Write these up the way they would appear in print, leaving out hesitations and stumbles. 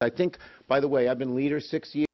I think, by the way, I've been leader 6 years.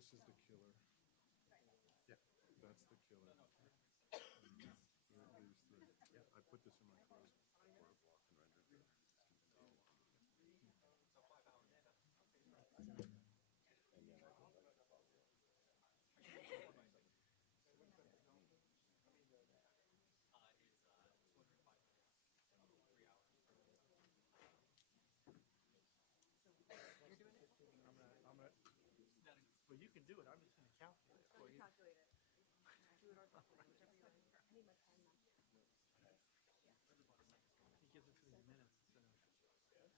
this is the killer. Yeah, that's the killer. And here's the, yeah, I put this in my clothes before I block and rendered the well, you can do it. I'm just going to calculate it for you. He gives it to me in minutes instead of.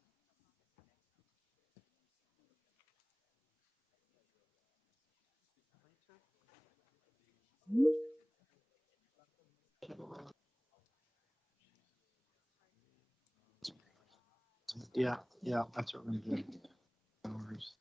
Yeah, yeah, that's what we're gonna do. Hours.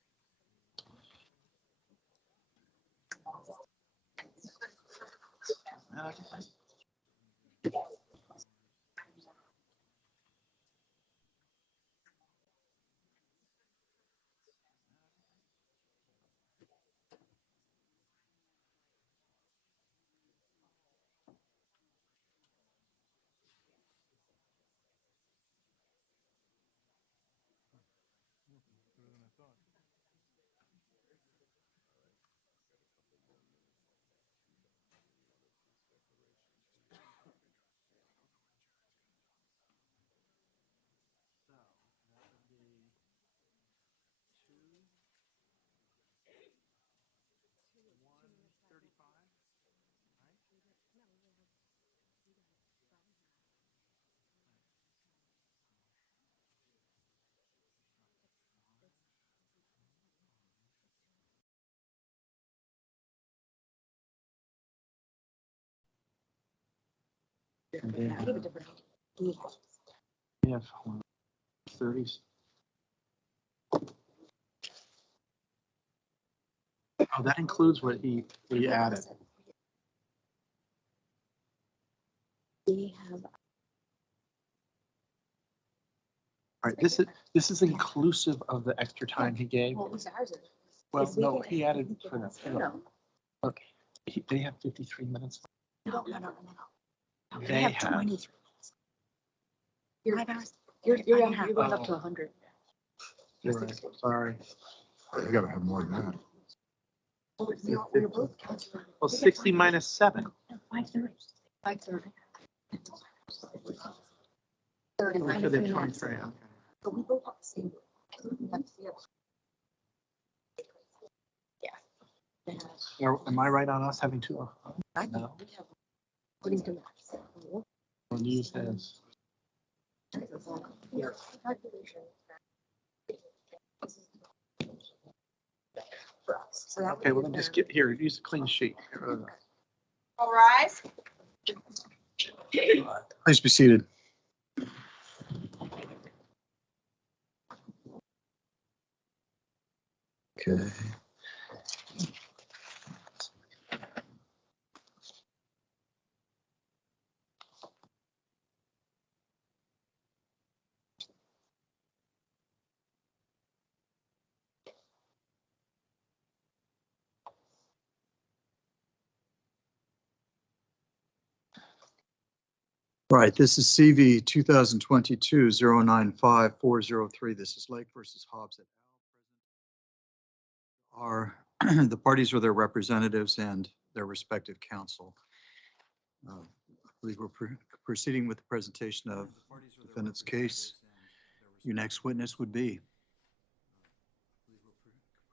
Better than I thought. So that would be 1:35, right? And then we have 30s. Oh, that includes what he added. We have All right, this is inclusive of the extra time he gave. what was ours? Well, If we no, get- he added for the. No, Look, they have 53 minutes. no. We They have have. 23 minutes. You're going up to 100. You're right. Sorry. I gotta have more than that. We're both counting. Well, 60 minus 7. 5:30. 5:30. We should have 23. Okay. But we both have the same. Yeah. Am I right on us having two? No. According to that. Well, News has. For us. So that Okay, well, then just get here. Use a clean sheet. All rise. Please be seated. Okay. Right, this is CV 2022-095-403. This is Lake versus Hobbs et al. Are the parties or their representatives and their respective counsel. I believe we're proceeding with the presentation of the defendant's case. Your next witness would be.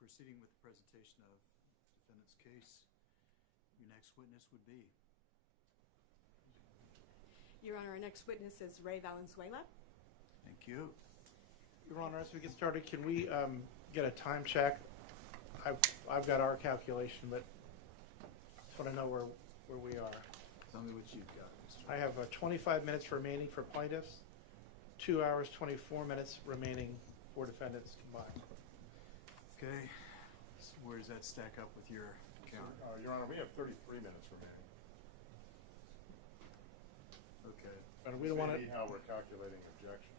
Proceeding with the presentation of the defendant's case. Your next witness would be. Your Honor, our next witness is Ray Valenzuela. Thank you. Your Honor, as we get started, can we get a time check? I've got our calculation, but just want to know where we are. Tell me what you've got. I have 25 minutes remaining for plaintiffs, 2 hours, 24 minutes remaining for defendants combined. Okay, so where does that stack up with your count? Your Honor, we have 33 minutes remaining. Okay. But we don't want to. How we're calculating objections.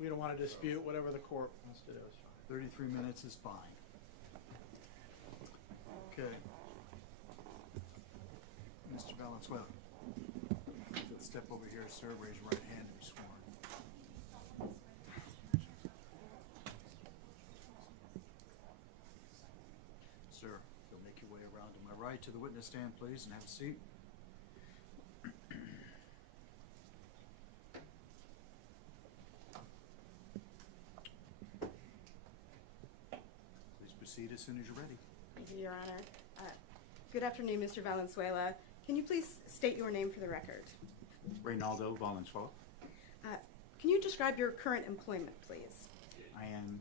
We don't want to dispute whatever the court wants to do. 33 minutes is fine. Okay. Mr. Valenzuela, step over here, sir. Raise your right hand and be sworn. Sir, you'll make your way around to my right to the witness stand, please, and have a seat. Please proceed as soon as you're ready. Thank you, Your Honor. Good afternoon, Mr. Valenzuela. Can you please state your name for the record? Reynaldo Valenzuela. Can you describe your current employment, please? I am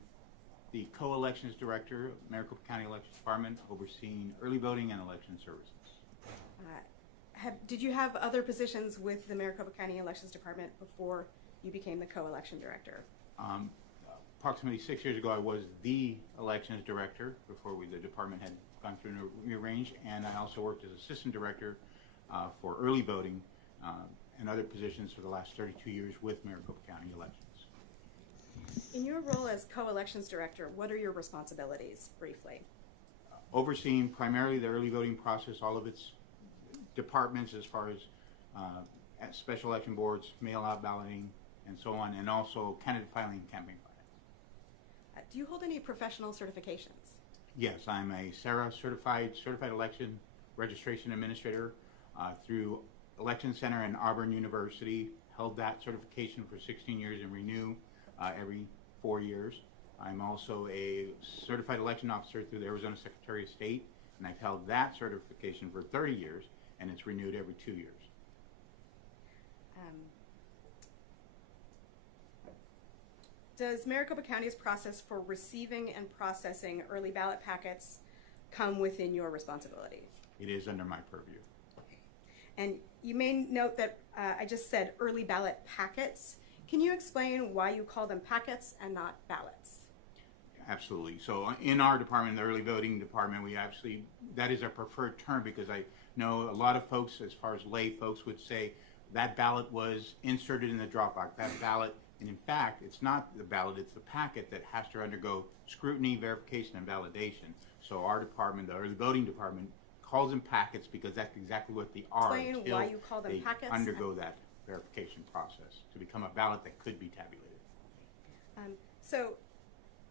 the co-elections director of Maricopa County Elections Department, overseeing early voting and election services. Did you have other positions with the Maricopa County Elections Department before you became the co-election director? Approximately 6 years ago, I was the elections director before the department had gone through a rearrange, and I also worked as assistant director for early voting and other positions for the last 32 years with Maricopa County Elections. In your role as co-elections director, what are your responsibilities, briefly? Overseeing primarily the early voting process, all of its departments as far as at special election boards, mail-out balloting, and so on, and also candidate filing and campaign filing. Do you hold any professional certifications? Yes, I'm a SARA certified election registration administrator through Election Center and Auburn University. Held that certification for 16 years and renew every 4 years. I'm also a certified election officer through the Arizona Secretary of State, and I've held that certification for 30 years, and it's renewed every 2 years. Does Maricopa County's process for receiving and processing early ballot packets come within your responsibility? It is under my purview. And you may note that I just said early ballot packets. Can you explain why you call them packets and not ballots? Absolutely. So in our department, the early voting department, that is our preferred term, because I know a lot of folks, as far as lay folks, would say that ballot was inserted in the drop box. That ballot, and in fact, it's not the ballot, it's the packet that has to undergo scrutiny, verification, and validation. So our department, the early voting department, calls them packets because that's exactly what they are. Explain why you call them they packets. undergo that verification process to become a ballot that could be tabulated. So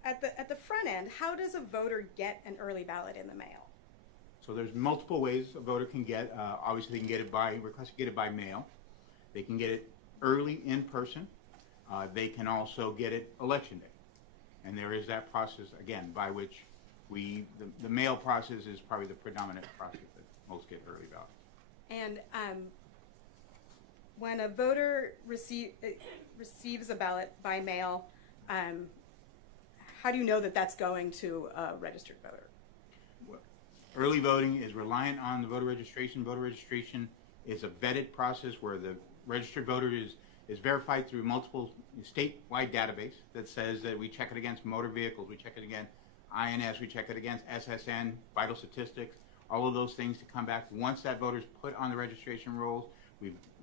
at the front end, how does a voter get an early ballot in the mail? So there's multiple ways a voter can get. Obviously, they can get it request to get it by mail. They can get it early in person. They can also get it election day. And there is that process, again, by which the mail process is probably the predominant process that most get early ballots. And when a voter receives a ballot by mail, how do you know that that's going to a registered voter? Early voting is reliant on the voter registration. Voter registration is a vetted process where the registered voter is verified through multiple statewide database that says that we check it against motor vehicles, we check it against INS, we check it against SSN, vital statistics, all of those things to come back. Once that voter is put on the registration rolls,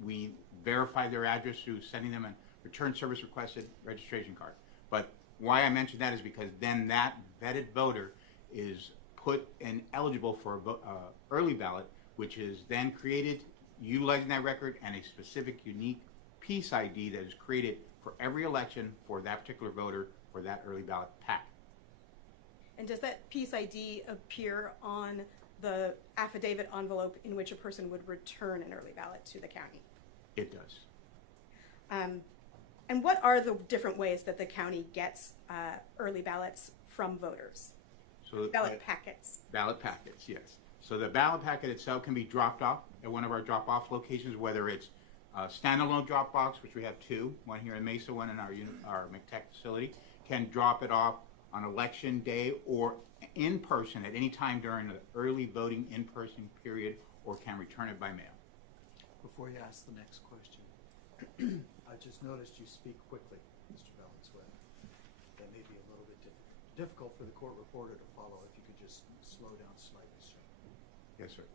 we verify their address through sending them a return service requested registration card. But why I mention that is because then that vetted voter is put and eligible for a early ballot, which is then created utilizing that record and a specific unique piece ID that is created for every election for that particular voter for that early ballot pack. And does that piece ID appear on the affidavit envelope in which a person would return an early ballot to the county? It does. And what are the different ways that the county gets early ballots from voters? So Ballot packets. Ballot packets, yes. So the ballot packet itself can be dropped off at one of our drop-off locations, whether it's a standalone drop box, which we have two, one here in Mesa, one in our McTech facility, can drop it off on election day or in person at any time during the early voting in-person period, or can return it by mail. Before you ask the next question, I just noticed you speak quickly, Mr. Valenzuela. That may be a little bit difficult for the court reporter to follow. If you could just slow down slightly, sir. Yes, sir.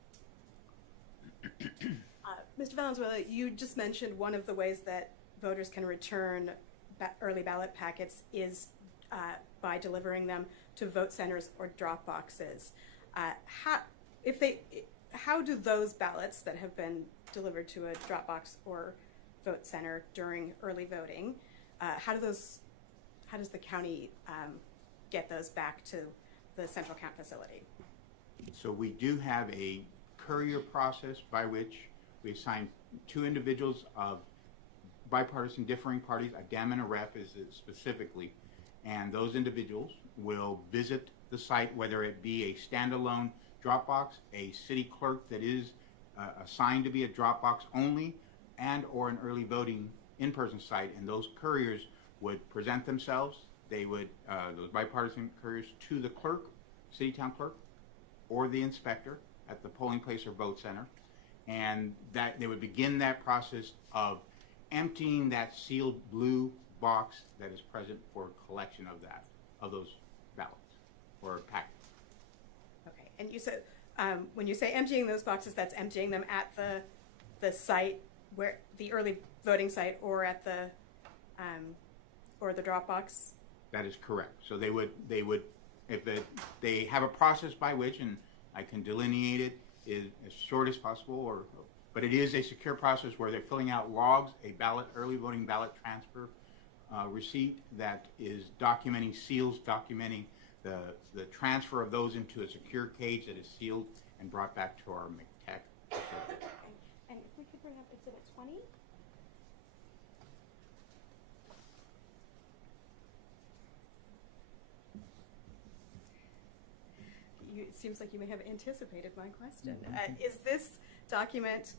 Mr. Valenzuela, you just mentioned one of the ways that voters can return early ballot packets is by delivering them to vote centers or drop boxes. how do those ballots that have been delivered to a drop box or vote center during early voting, how does the county get those back to the central count facility? So we do have a courier process by which we assign 2 individuals of bipartisan differing parties, a Dem and a Rep is it specifically, and those individuals will visit the site, whether it be a standalone Dropbox, a city clerk that is assigned to be a Dropbox only, and or an early voting in-person site, and those couriers would present themselves. They would, those bipartisan couriers, to the clerk, city town clerk, or the inspector at the polling place or vote center, and that they would begin that process of emptying that sealed blue box that is present for collection of those ballots or packets. Okay, and you said when you say emptying those boxes, that's emptying them at the site where the early voting site or at the drop box. That is correct. So they would if they have a process by which, and I can delineate it as short as possible, but it is a secure process where they're filling out logs, a early voting ballot transfer receipt that is documenting seals, documenting the transfer of those into a secure cage that is sealed and brought back to our McTech facility. And if we could bring up Exhibit 20. It seems like you may have anticipated my question. Is this document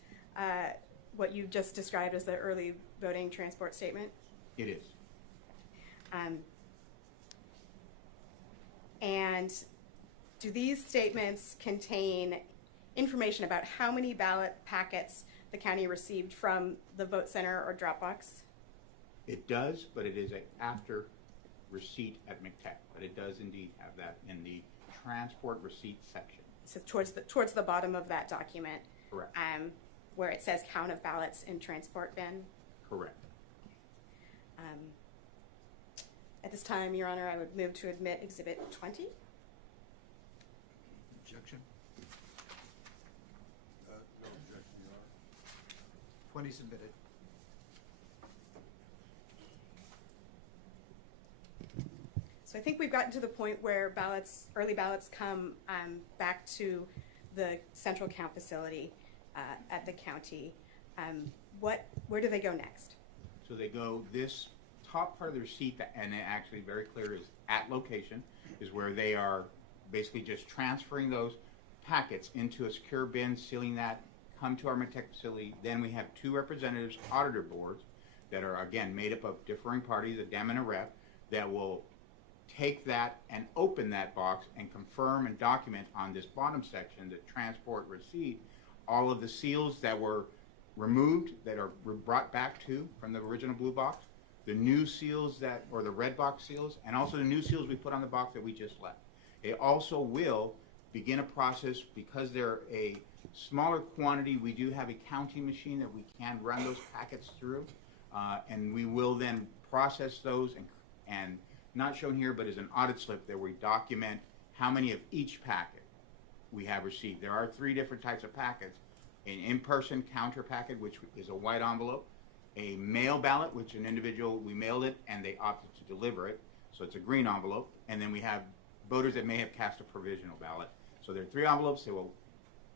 what you just described as the early voting transport statement? It is. And do these statements contain information about how many ballot packets the county received from the vote center or Dropbox? It does, but it is after receipt at McTech. But it does indeed have that in the transport receipt section. So towards the bottom of that document, Correct. Where it says count of ballots in transport bin. Correct. At this time, Your Honor, I would move to admit Exhibit 20. Objection? No objection, Your Honor. 20 submitted. So I think we've gotten to the point where early ballots come back to the central count facility at the county. Where do they go next? So they go, this top part of the receipt, and it actually very clear is at location, is where they are basically just transferring those packets into a secure bin, sealing that, come to our McTech facility. Then we have 2 representatives, auditor boards, that are again made up of differing parties, a Dem and a Rep, that will take that and open that box and confirm and document on this bottom section, the transport receipt, all of the seals that were removed that are brought back from the original blue box, the new seals or the red box seals, and also the new seals we put on the box that we just left. It also will begin a process, because they're a smaller quantity, we do have a counting machine that we can run those packets through, and we will then process those and not shown here, but as an audit slip that we document how many of each packet we have received. There are 3 different types of packets: an in-person counter packet, which is a white envelope; a mail ballot, which an individual, we mailed it and they opted to deliver it, so it's a green envelope; and then we have voters that may have cast a provisional ballot. So there are 3 envelopes. They will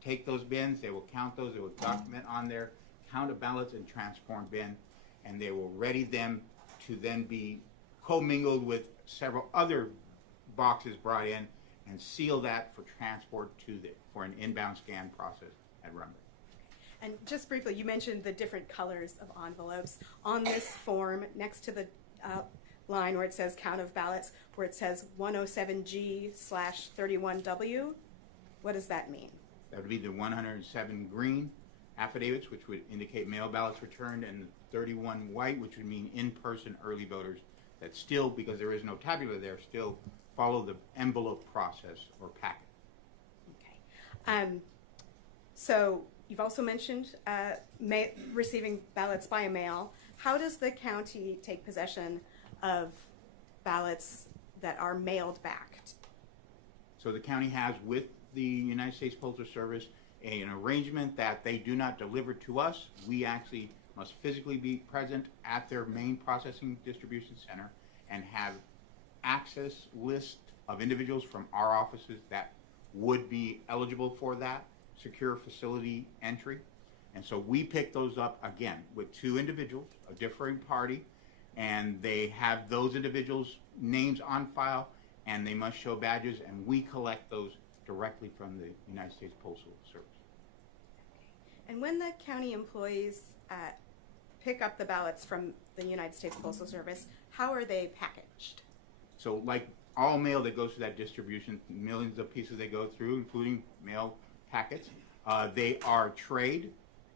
take those bins, they will count those, they will document on there, count of ballots in transform bin, and they will ready them to then be commingled with several other boxes brought in and seal that for transport for an inbound scan process at Rumber. And just briefly, you mentioned the different colors of envelopes. On this form, next to the line where it says count of ballots, where it says 107G/31W, what does that mean? That would be the 107 green affidavits, which would indicate mail ballots returned, and the 31 white, which would mean in-person early voters that still, because there is no tabular there, still follow the envelope process or packet. Okay. So you've also mentioned receiving ballots by mail. How does the county take possession of ballots that are mailed back? So the county has, with the United States Postal Service an arrangement that they do not deliver to us. We actually must physically be present at their main processing distribution center and have access list of individuals from our offices that would be eligible for that secure facility entry. And so we pick those up again with two individuals, a differing party, and they have those individuals' names on file, and they must show badges, and we collect those directly from the United States Postal Service. And when the county employees pick up the ballots from the United States Postal Service, how are they packaged? So like all mail that goes through that distribution, millions of pieces they go through, including mail packets, they are trayed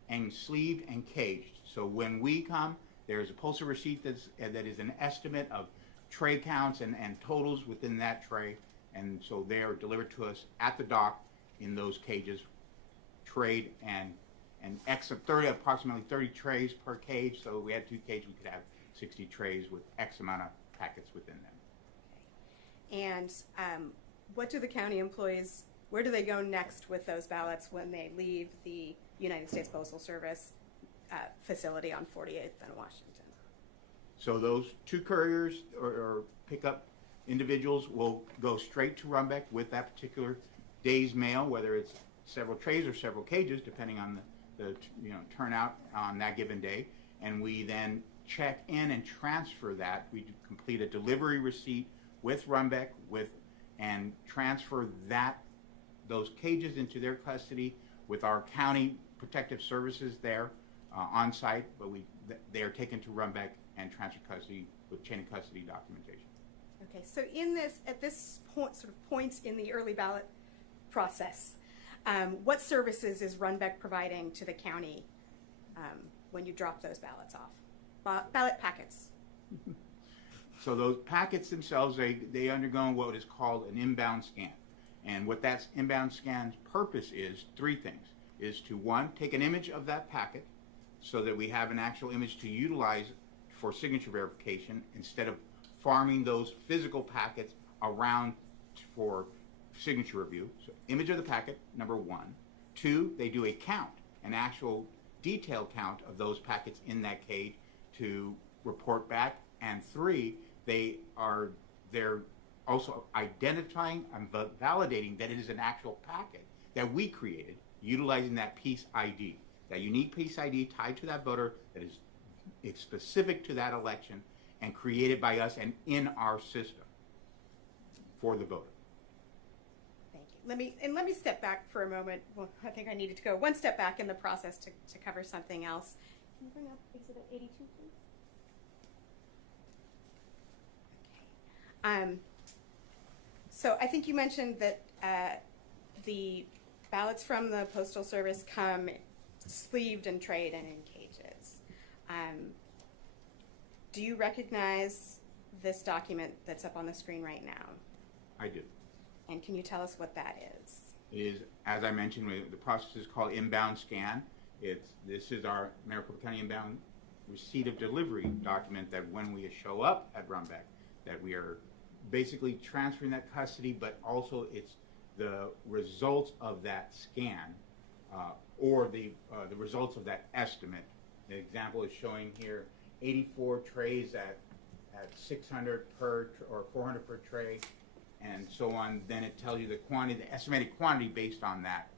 and sleeved and caged. So when we come, there's a postal receipt that is an estimate of tray counts and totals within that tray. And so they are delivered to us at the dock in those cages, trayed and approximately 30 trays per cage. So if we had 2 cages, we could have 60 trays with X amount of packets within them. And what do the county employees, where do they go next with those ballots when they leave the United States Postal Service facility on 48th and Washington? So those 2 couriers or pickup individuals will go straight to Runbeck with that particular day's mail, whether it's several trays or several cages, depending on the turnout on that given day. And we then check in and transfer that. We complete a delivery receipt with Runbeck and transfer those cages into their custody with our county protective services there on site, but they are taken to Runbeck and transfer custody with chain of custody documentation. Okay, so at this point in the early ballot process, what services is Runbeck providing to the county when you drop those ballots off? Ballot packets. So those packets themselves, they undergo what is called an inbound scan. And what that inbound scan's purpose is 3 things. Is to 1, take an image of that packet so that we have an actual image to utilize for signature verification instead of farming those physical packets around for signature review. So image of the packet, number 1. 2, they do a count, an actual detailed count of those packets in that cage to report back. And 3, they're also identifying and validating that it is an actual packet that we created utilizing that piece ID, that unique piece ID tied to that voter that is specific to that election and created by us and in our system for the voter. Thank you. Let me step back for a moment. Well, I think I needed to go one step back in the process to cover something else. Can you bring up Exhibit 82, please? Okay. So I think you mentioned that the ballots from the Postal Service come sleeved and trayed and in cages. Do you recognize this document that's up on the screen right now? I do. And can you tell us what that is? It is, as I mentioned, the process is called inbound scan. This is our Maricopa County inbound receipt of delivery document that when we show up at Runbeck, that we are basically transferring that custody, but also it's the results of that scan or the results of that estimate. The example is showing here 84 trays at 600 per or 400 per tray, and so on. Then it tells you the quantity, the estimated quantity based on that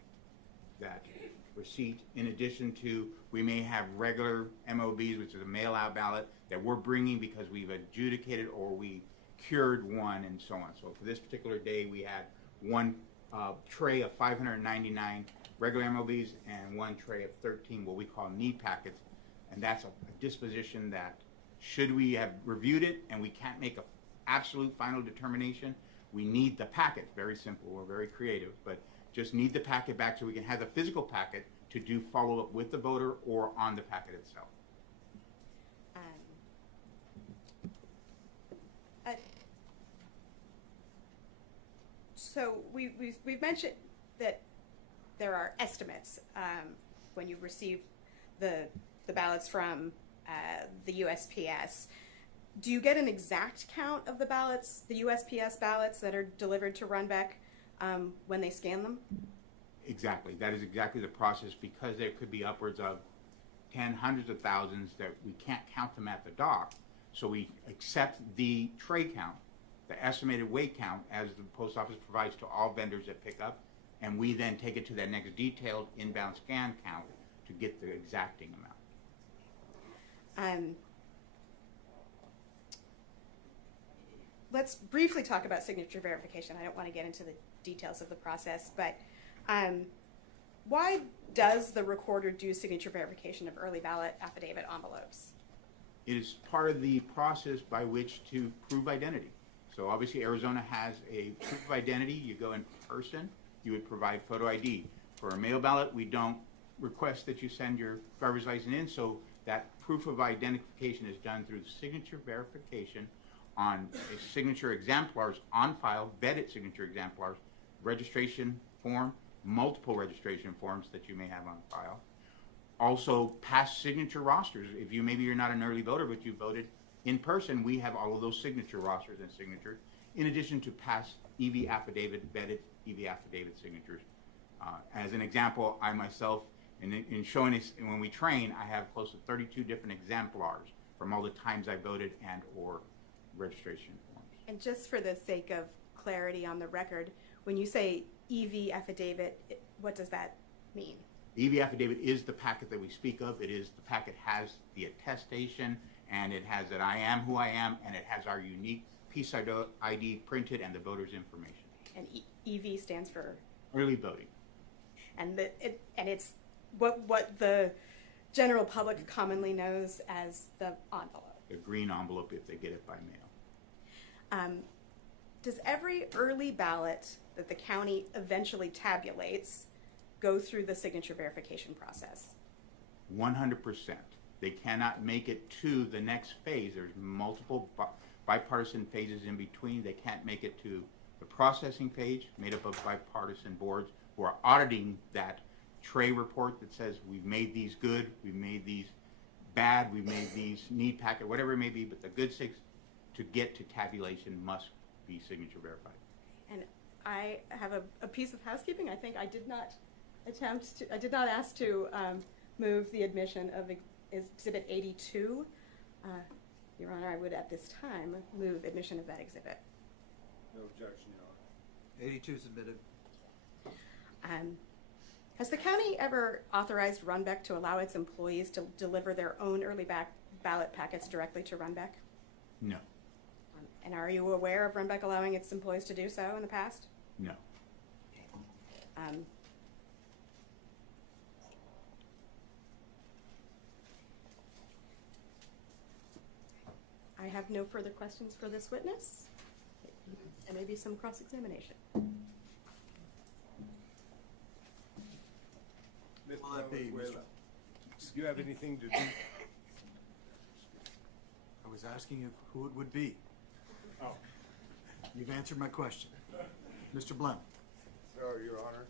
receipt. In addition to, we may have regular MOBs, which is a mail-out ballot that we're bringing because we've adjudicated or we cured one, and so on. So for this particular day, we had one tray of 599 regular MOBs and one tray of 13 what we call need packets, and that's a disposition that, should we have reviewed it and we can't make an absolute final determination, we need the packet. Very simple, we're very creative, but just need the packet back so we can have the physical packet to do follow-up with the voter or on the packet itself. So we've mentioned that there are estimates when you receive the ballots from the USPS. Do you get an exact count of the ballots, the USPS ballots that are delivered to Runbeck, when they scan them? Exactly. That is exactly the process, because there could be upwards of hundreds of thousands that we can't count them at the dock. So we accept the tray count, the estimated weight count, as the post office provides to all vendors that pick up, and we then take it to that next detailed inbound scan count to get the exacting amount. Let's briefly talk about signature verification. I don't want to get into the details of the process, but why does the recorder do signature verification of early ballot affidavit envelopes? It is part of the process by which to prove identity. So obviously Arizona has a proof of identity. You go in person, you would provide photo ID. For a mail ballot, we don't request that you send your driver's license in, so that proof of identification is done through signature verification on signature exemplars on file, vetted signature exemplars, registration form, multiple registration forms that you may have on file. Also, past signature rosters. If you, maybe you're not an early voter, but you voted in person, we have all of those signature rosters and signatures, in addition to past EV affidavit, vetted EV affidavit signatures. As an example, I myself, in showing this, when we train, I have close to 32 different exemplars from all the times I voted and or registration forms. And just for the sake of clarity on the record, when you say EV affidavit, what does that mean? The EV affidavit is the packet that we speak of. It is the packet has the attestation, and it has that I am who I am, and it has our unique piece ID printed and the voter's information. And EV stands for? Early voting. And it's what the general public commonly knows as the envelope. The green envelope if they get it by mail. Does every early ballot that the county eventually tabulates go through the signature verification process? 100%. They cannot make it to the next phase. There's multiple bipartisan phases in between. They can't make it to the processing phase, made up of bipartisan boards who are auditing that tray report that says we've made these good, we've made these bad, we've made these need packet, whatever it may be, but the good six to get to tabulation must be signature verified. And I have a piece of housekeeping. I think I did not ask to move the admission of Exhibit 82. Your Honor, I would at this time move admission of that exhibit. No objection, Your Honor. 82 submitted. Has the county ever authorized Runbeck to allow its employees to deliver their own early ballot packets directly to Runbeck? No. And are you aware of Runbeck allowing its employees to do so in the past? No. I have no further questions for this witness. And maybe some cross-examination. Mr. Will that be, Valenzuela, Mr. do you have anything to do? I was asking you who it would be. Oh, You've answered my question. Mr. Blum. sorry, Your Honor.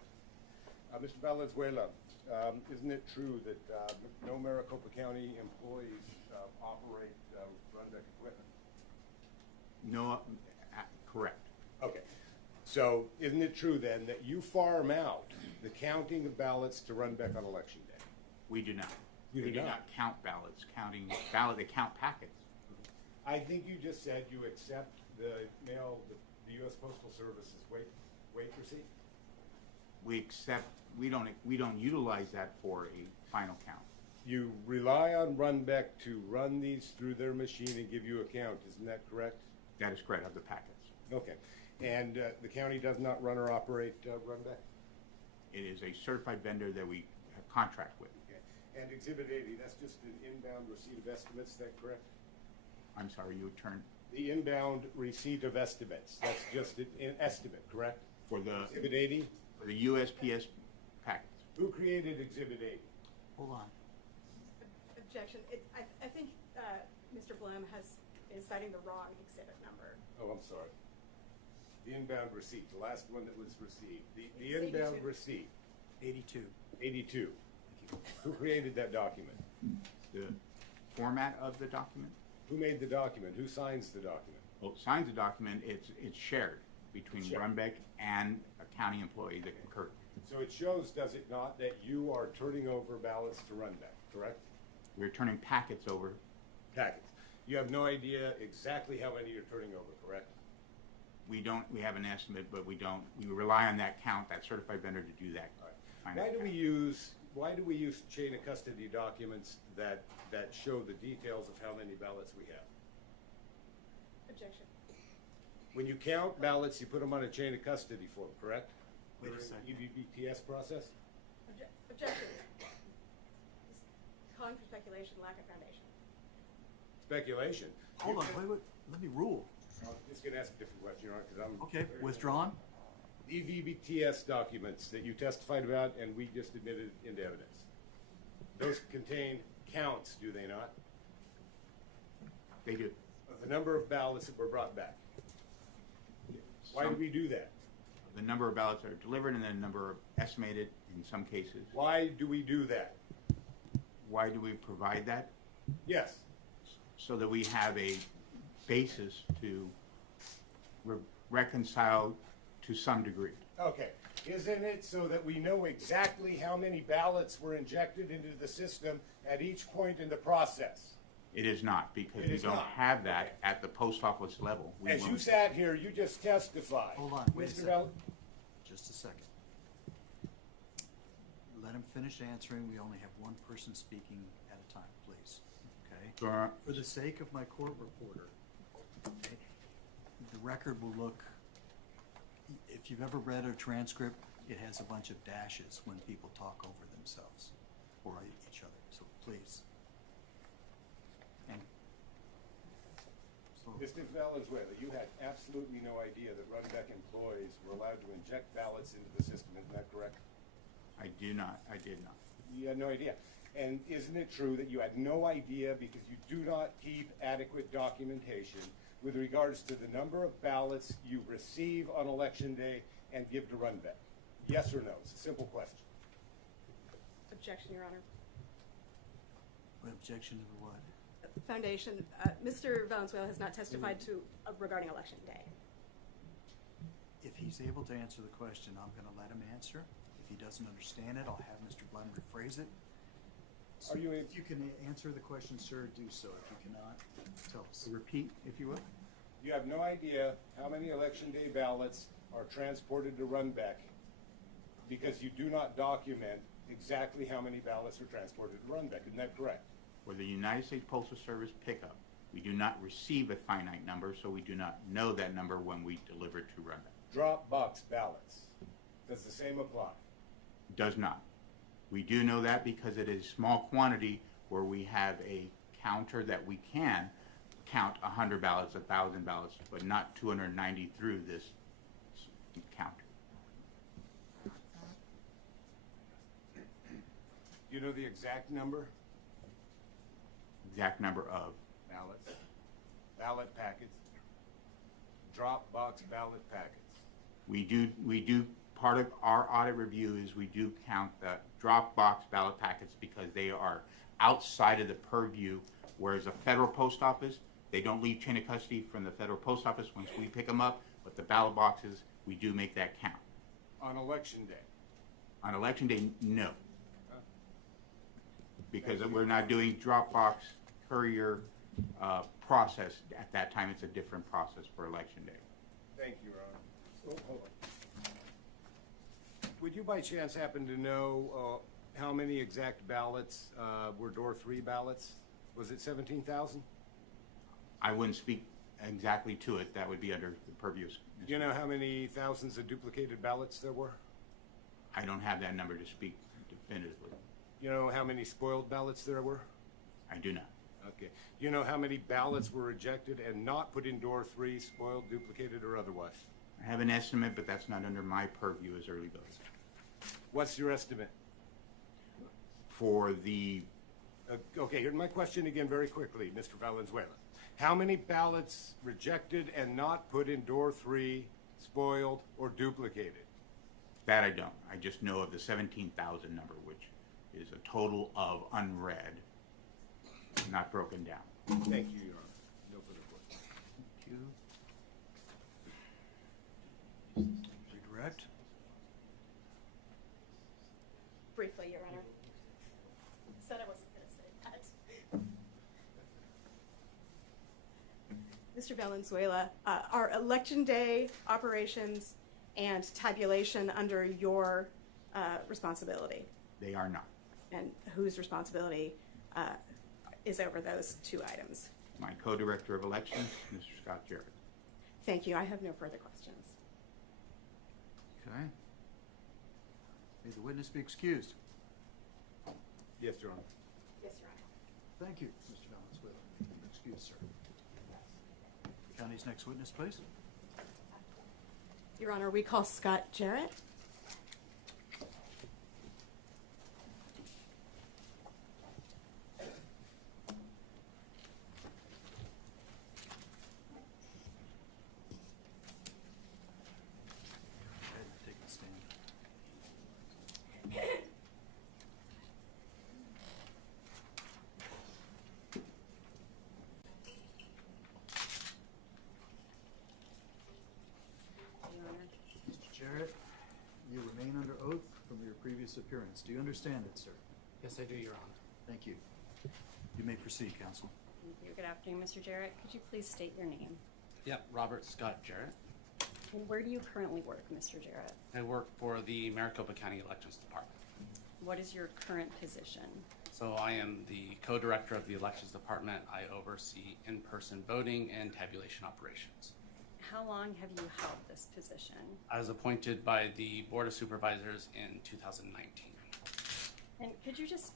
Mr. Valenzuela, isn't it true that no Maricopa County employees operate Rundeck equipment? No, correct. Okay. So isn't it true then that you farm out the counting of ballots to Runbeck on election day? We do not. You We do do not? not count ballots. They count packets. I think you just said you accept the mail, the U.S. Postal Service's weight receipt? We don't utilize that for a final count. You rely on Runbeck to run these through their machine and give you a count, isn't that correct? That is correct, of the packets. Okay. And the county does not run or operate Runbeck? It is a certified vendor that we have contract with. Okay. And Exhibit 80, that's just an inbound receipt of estimates, is that correct? I'm sorry, you would turn The inbound receipt of estimates, that's just an estimate, correct? for the Exhibit 80? USPS packets. Who created Exhibit 80? Hold on. Objection. I think Mr. Blum is citing the wrong exhibit number. Oh, I'm sorry. The inbound receipt, the last one that was received. The It's inbound 82. receipt, 82. 82. Who created that document? The format of the document, Who made the document? Who signs the document? well, signs the document, it's shared. between Check. Runbeck and a county employee that concurred. So it shows, does it not, that you are turning over ballots to Runbeck, correct? We're turning packets over. Packets. You have no idea exactly how many you're turning over, correct? We have an estimate, but we rely on that count, that certified vendor to do that. All right. final Why do we count. use chain of custody documents that show the details of how many ballots we have? Objection. When you count ballots, you put them on a chain of custody form, correct? Wait a During second. the EVBTS process? Objection. Calling for speculation, lack of foundation. Speculation. Hold on, wait, let me rule. I'm just gonna ask a different question, Your Honor, because I'm. Okay, withdrawn? EVBTS documents that you testified about and we just admitted into evidence. Those contain counts, do they not? They do. Of the number of ballots that were brought back. Why do Some- we do that? The number of ballots that are delivered and the number estimated in some cases. Why do we do that? Why do we provide that? Yes. So that we have a basis to reconcile to some degree. Okay. Isn't it so that we know exactly how many ballots were injected into the system at each point in the process? It is not, because It we is don't not. have that at the post office level. We As you won't- sat here, you just testified. Hold on, wait a Mr. second. Val- Just a second. Let him finish answering. We only have one person speaking at a time, please. Okay? For- For the sake of my court reporter, okay, the record will look, if you've ever read a transcript, it has a bunch of dashes when people talk over themselves or each other, so please. And so, Mr. Valenzuela, you had absolutely no idea that Runbeck employees were allowed to inject ballots into the system, isn't that correct? I did not. You had no idea. And isn't it true that you had no idea because you do not keep adequate documentation with regards to the number of ballots you receive on election day and give to Runbeck? Yes or no? It's a simple question. Objection, Your Honor. objection to what? Foundation, Mr. Valenzuela has not testified to regarding election day. If he's able to answer the question, I'm gonna let him answer. If he doesn't understand it, I'll have Mr. Blum rephrase it. So Are you if you can answer the question, sir, do so. If you cannot, tell us. Repeat, if you will. You have no idea how many election day ballots are transported to Runbeck because you do not document exactly how many ballots are transported to Runbeck. Isn't that correct? For the United States Postal Service pickup, we do not receive a finite number, so we do not know that number when we deliver to Runbeck. Drop box ballots. Does the same apply? Does not. We do know that because it is small quantity where we have a counter that we can count 100 ballots, 1,000 ballots, but not 290 through this counter. You know the exact number? Exact number of. Ballots. Ballot packets. Drop box ballot packets. We do, part of our audit review is we do count the drop box ballot packets because they are outside of the purview, whereas a federal post office, they don't leave chain of custody from the federal post office once we pick them up, but the ballot boxes, we do make that count. On election day. On election day, no. Because we're not doing drop box courier process at that time. It's a different process for election day. Thank you, Your Honor. Oh, hold on. Would you by chance happen to know how many exact ballots were door 3 ballots? Was it 17,000? I wouldn't speak exactly to it. That would be under the purview. Do you know how many thousands of duplicated ballots there were? I don't have that number to speak definitively. You know how many spoiled ballots there were? I do not. Okay. Do you know how many ballots were rejected and not put in door 3, spoiled, duplicated, or otherwise? I have an estimate, but that's not under my purview as early voting. What's your estimate? For the, Okay, here's my question again very quickly, Mr. Valenzuela. How many ballots rejected and not put in door 3, spoiled, or duplicated? that I don't. I just know of the 17,000 number, which is a total of unread, not broken down. Thank you, Your Honor. No further questions. Thank you. correct? Briefly, Your Honor. Said I wasn't going to say that. Mr. Valenzuela, are election day operations and tabulation under your responsibility? They are not. And whose responsibility is over those two items? My co-director of elections, Mr. Scott Jarrett. Thank you. I have no further questions. Okay. May the witness be excused. Yes, Your Honor. Yes, Your Honor. Thank you, Mr. Valenzuela. Excuse, sir. County's next witness, please. Your Honor, we call Scott Jarrett. Go ahead and take the stand. Your Honor. Mr. Jarrett, you remain under oath from your previous appearance. Do you understand it, sir? Yes, I do, Your Honor. Thank you. You may proceed, counsel. Thank you. Good afternoon, Mr. Jarrett. Could you please state your name? Yep, Robert Scott Jarrett. And where do you currently work, Mr. Jarrett? I work for the Maricopa County Elections Department. What is your current position? So I am the co-director of the Elections Department. I oversee in-person voting and tabulation operations. How long have you held this position? I was appointed by the Board of Supervisors in 2019. And could you just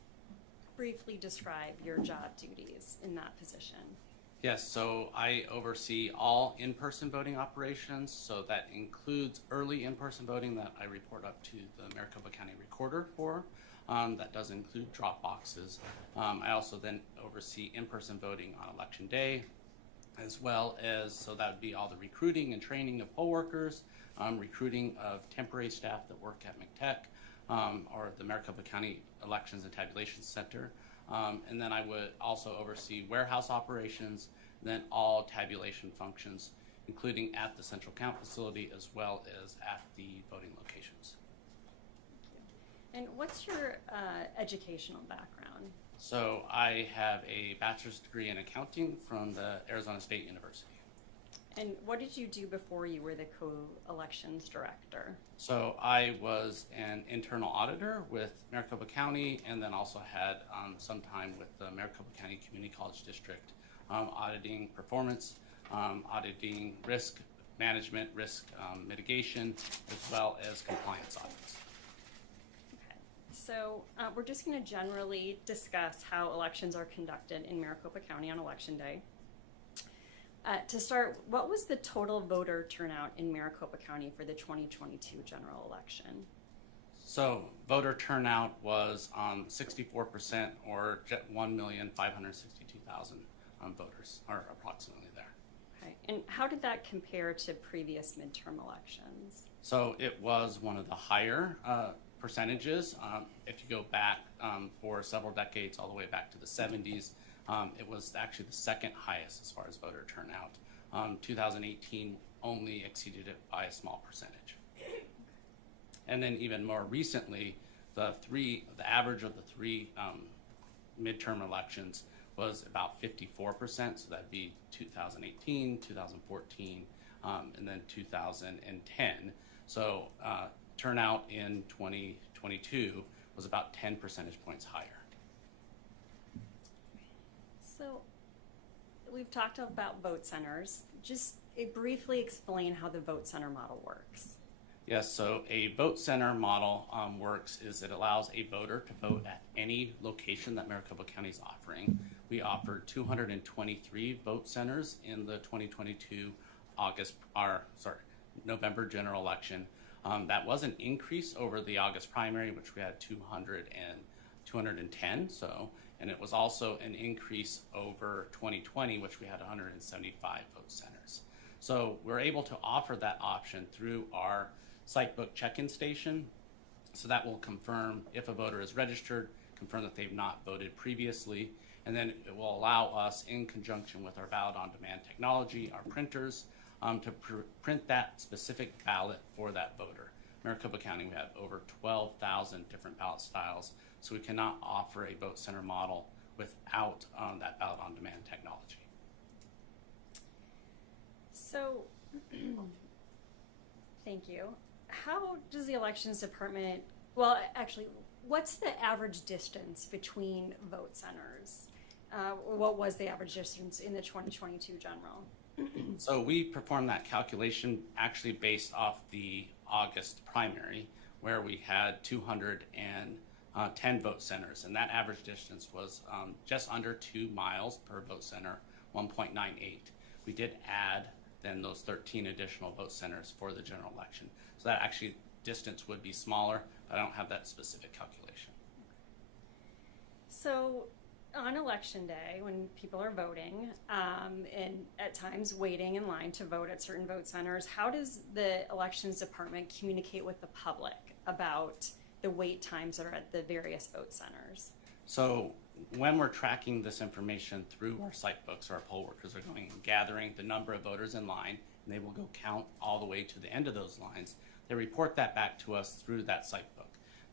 briefly describe your job duties in that position? Yes, so I oversee all in-person voting operations. So that includes early in-person voting that I report up to the Maricopa County Recorder for. That does include drop boxes. I also then oversee in-person voting on Election Day, as well as, so that would be all the recruiting and training of poll workers, recruiting of temporary staff that work at McTech, or the Maricopa County Elections and Tabulation Center. And then I would also oversee warehouse operations, and then all tabulation functions, including at the central count facility as well as at the voting locations. And what's your educational background? So I have a bachelor's degree in accounting from the Arizona State University. And what did you do before you were the co-elections director? So I was an internal auditor with Maricopa County, and then also had some time with the Maricopa County Community College District, auditing performance, auditing risk management, risk mitigation, as well as compliance audits. Okay. So we're just going to generally discuss how elections are conducted in Maricopa County on Election Day. To start, what was the total voter turnout in Maricopa County for the 2022 general election? So voter turnout was 64%, or 1,562,000 voters, or approximately there. Okay. And how did that compare to previous midterm elections? So it was one of the higher percentages. If you go back for several decades, all the way back to the 70s, it was actually the second highest as far as voter turnout. 2018 only exceeded it by a small percentage. And then even more recently, the average of the three midterm elections was about 54%. So that'd be 2018, 2014, and then 2010. So turnout in 2022 was about 10 percentage points higher. So we've talked about vote centers. Just briefly explain how the vote center model works. Yes, so a vote center model works is it allows a voter to vote at any location that Maricopa County is offering. We offered 223 vote centers in the 2022 November general election. That was an increase over the August primary, which we had 210. And it was also an increase over 2020, which we had 175 vote centers. So we're able to offer that option through our Sitebook check-in station. So that will confirm if a voter is registered, confirm that they've not voted previously, and then it will allow us, in conjunction with our ballot on demand technology, our printers, to print that specific ballot for that voter. Maricopa County, we have over 12,000 different ballot styles, so we cannot offer a vote center model without that ballot on demand technology. So, thank you. How does the elections department, well, actually, what's the average distance between vote centers? What was the average distance in the 2022 general? So we performed that calculation actually based off the August primary, where we had 210 vote centers, and that average distance was just under 2 miles per vote center, 1.98. We did add then those 13 additional vote centers for the general election. So that actually distance would be smaller, but I don't have that specific calculation. So on election day, when people are voting and at times waiting in line to vote at certain vote centers, how does the elections department communicate with the public about the wait times that are at the various vote centers? So when we're tracking this information through our site books, our poll workers are going and gathering the number of voters in line, and they will go count all the way to the end of those lines. They report that back to us through that site book.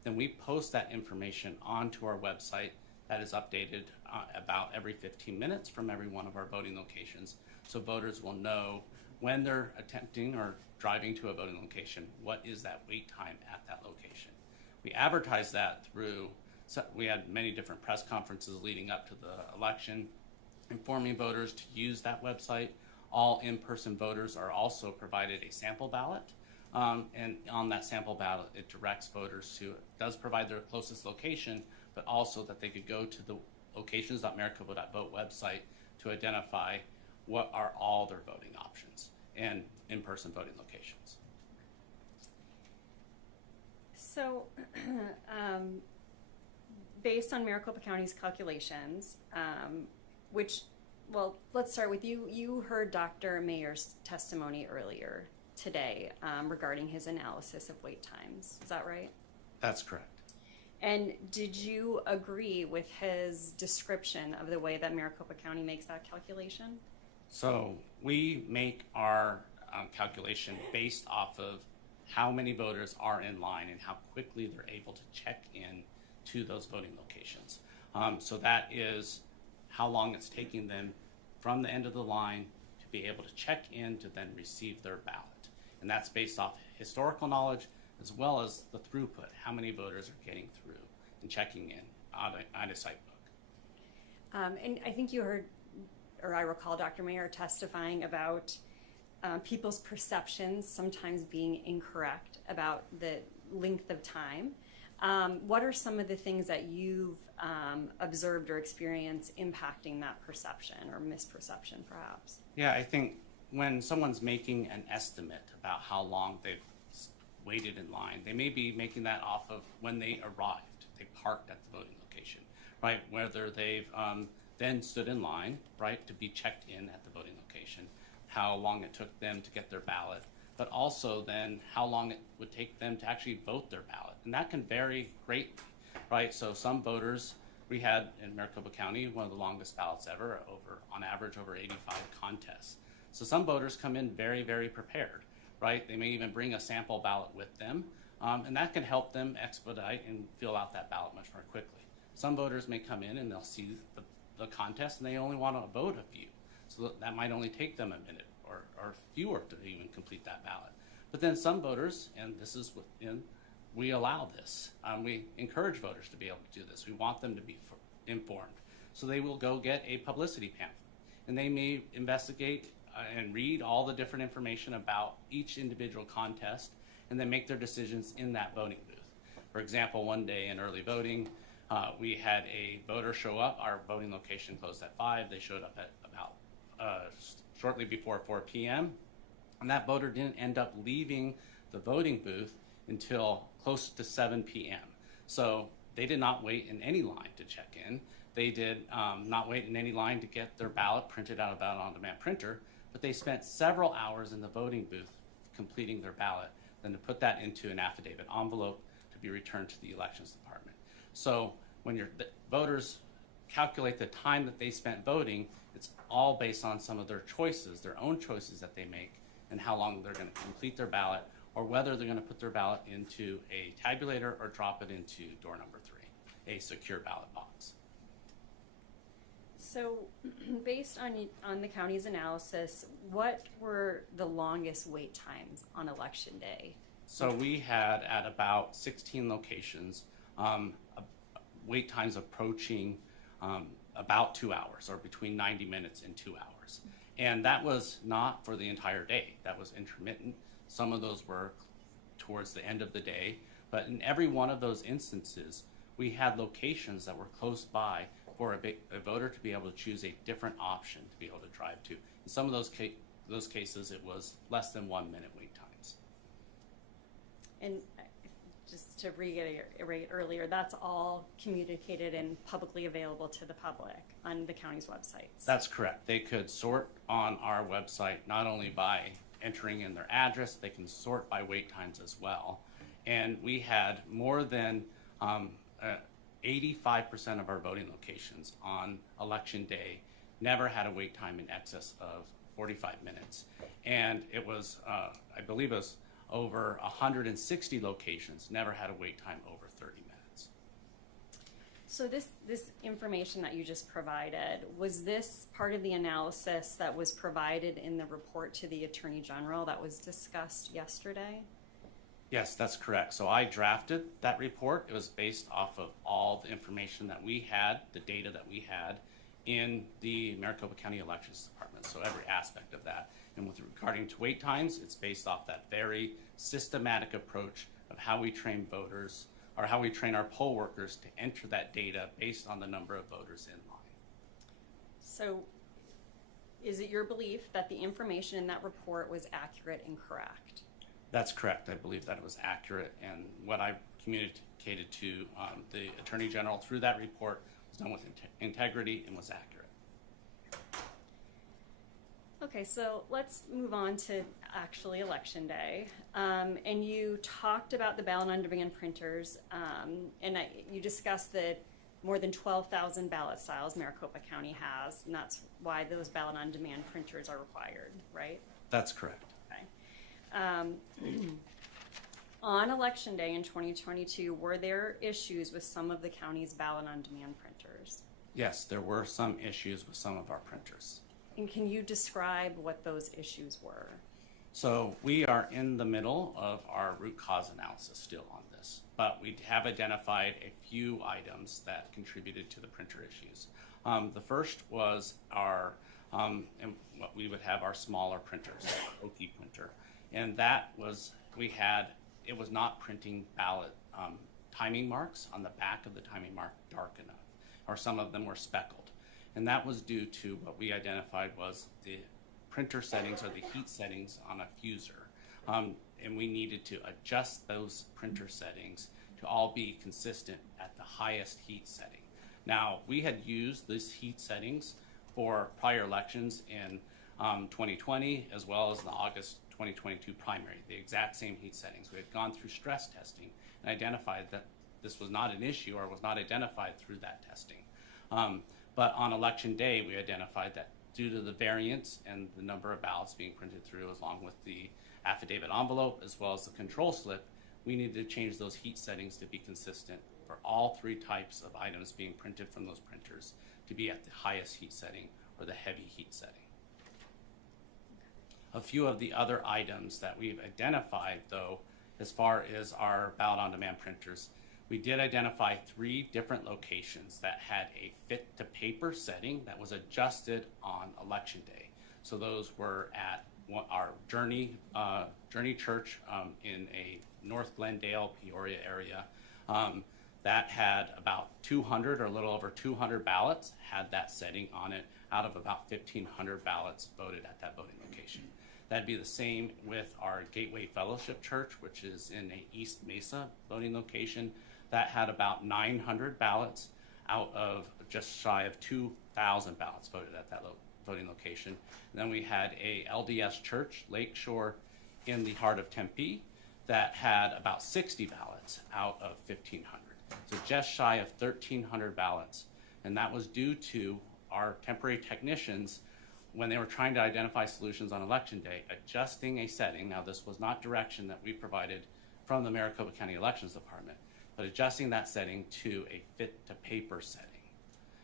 Then we post that information onto our website that is updated about every 15 minutes from every one of our voting locations. So voters will know when they're attempting or driving to a voting location, what is that wait time at that location. We advertise that through, so we had many different press conferences leading up to the election, informing voters to use that website. All in-person voters are also provided a sample ballot. And on that sample ballot, it directs voters to, it does provide their closest location, but also that they could go to the locations.maricopa.vote website to identify what are all their voting options and in-person voting locations. So, based on Maricopa County's calculations, which, well, let's start with you. You heard Dr. Mayer's testimony earlier today regarding his analysis of wait times. Is that right? That's correct. And did you agree with his description of the way that Maricopa County makes that calculation? So we make our calculation based off of how many voters are in line and how quickly they're able to check in to those voting locations. So that is how long it's taking them from the end of the line to be able to check in to then receive their ballot. And that's based off historical knowledge as well as the throughput, how many voters are getting through and checking in on a site book. And I think you heard, or I recall Dr. Mayer testifying about people's perceptions sometimes being incorrect about the length of time. What are some of the things that you've observed or experienced impacting that perception or misperception, perhaps? Yeah, I think when someone's making an estimate about how long they've waited in line, they may be making that off of when they arrived. They parked at the voting location, right? Whether they've then stood in line, right, to be checked in at the voting location, how long it took them to get their ballot, but also then how long it would take them to actually vote their ballot. And that can vary greatly, right? So some voters, we had in Maricopa County one of the longest ballots ever, on average over 85 contests. So some voters come in very, very prepared, right? They may even bring a sample ballot with them, and that can help them expedite and fill out that ballot much more quickly. Some voters may come in and they'll see the contest and they only want to vote a few. So that might only take them a minute or fewer to even complete that ballot. But then some voters, and this is we allow this. We encourage voters to be able to do this. We want them to be informed. So they will go get a publicity pamphlet, and they may investigate and read all the different information about each individual contest and then make their decisions in that voting booth. For example, one day in early voting, we had a voter show up. Our voting location closed at 5. They showed up at about shortly before 4 p.m. And that voter didn't end up leaving the voting booth until close to 7 p.m. So they did not wait in any line to check in. They did not wait in any line to get their ballot printed out of a ballot on demand printer, but they spent several hours in the voting booth completing their ballot, then to put that into an affidavit envelope to be returned to the elections department. So when the voters calculate the time that they spent voting, it's all based on some of their choices, their own choices that they make, and how long they're going to complete their ballot or whether they're going to put their ballot into a tabulator or drop it into door number 3, a secure ballot box. So, based on the county's analysis, what were the longest wait times on election day? So we had at about 16 locations, wait times approaching about 2 hours, or between 90 minutes and 2 hours. And that was not for the entire day. That was intermittent. Some of those were towards the end of the day. But in every one of those instances, we had locations that were close by for a voter to be able to choose a different option to be able to drive to. In some of those cases, it was less than 1 minute wait times. And just to reiterate earlier, that's all communicated and publicly available to the public on the county's websites. That's correct. They could sort on our website not only by entering in their address, they can sort by wait times as well. And we had more than 85% of our voting locations on election day never had a wait time in excess of 45 minutes. And it was, I believe it was over 160 locations never had a wait time over 30 minutes. So this information that you just provided, was this part of the analysis that was provided in the report to the Attorney General that was discussed yesterday? Yes, that's correct. So I drafted that report. It was based off of all the information that we had, the data that we had in the Maricopa County Elections Department, so every aspect of that. And with regarding to wait times, it's based off that very systematic approach of how we train voters, or how we train our poll workers to enter that data based on the number of voters in line. So is it your belief that the information in that report was accurate and correct? That's correct. I believe that it was accurate, and what I communicated to the Attorney General through that report was done with integrity and was accurate. Okay, so let's move on to actually Election Day. And you talked about the ballot on demand printers, and you discussed that more than 12,000 ballot styles Maricopa County has, and that's why those ballot on demand printers are required, right? That's correct. Okay. On Election Day in 2022, were there issues with some of the county's ballot on demand printers? Yes, there were some issues with some of our printers. And can you describe what those issues were? So we are in the middle of our root cause analysis still on this, but we have identified a few items that contributed to the printer issues. The first was our, and what we would have our smaller printers, OT printer, and that was, it was not printing ballot timing marks on the back of the timing mark dark enough, or some of them were speckled. And that was due to what we identified was the printer settings or the heat settings on a fuser. And we needed to adjust those printer settings to all be consistent at the highest heat setting. Now, we had used these heat settings for prior elections in 2020 as well as the August 2022 primary, the exact same heat settings. We had gone through stress testing and identified that this was not an issue or was not identified through that testing. But on election day, we identified that due to the variance and the number of ballots being printed through, along with the affidavit envelope as well as the control slip, we needed to change those heat settings to be consistent for all three types of items being printed from those printers to be at the highest heat setting or the heavy heat setting. A few of the other items that we've identified, though, as far as our ballot on demand printers, we did identify 3 different locations that had a fit to paper setting that was adjusted on election day. So those were at our Journey Church in a North Glendale, Peoria area. That had about 200 or a little over 200 ballots had that setting on it out of about 1,500 ballots voted at that voting location. That'd be the same with our Gateway Fellowship Church, which is in a East Mesa voting location. That had about 900 ballots out of just shy of 2,000 ballots voted at that voting location. And then we had a LDS church, Lakeshore, in the heart of Tempe, that had about 60 ballots out of 1,500. So just shy of 1,300 ballots. And that was due to our temporary technicians when they were trying to identify solutions on election day, adjusting a setting. Now, this was not direction that we provided from the Maricopa County Elections Department, but adjusting that setting to a fit-to-paper setting.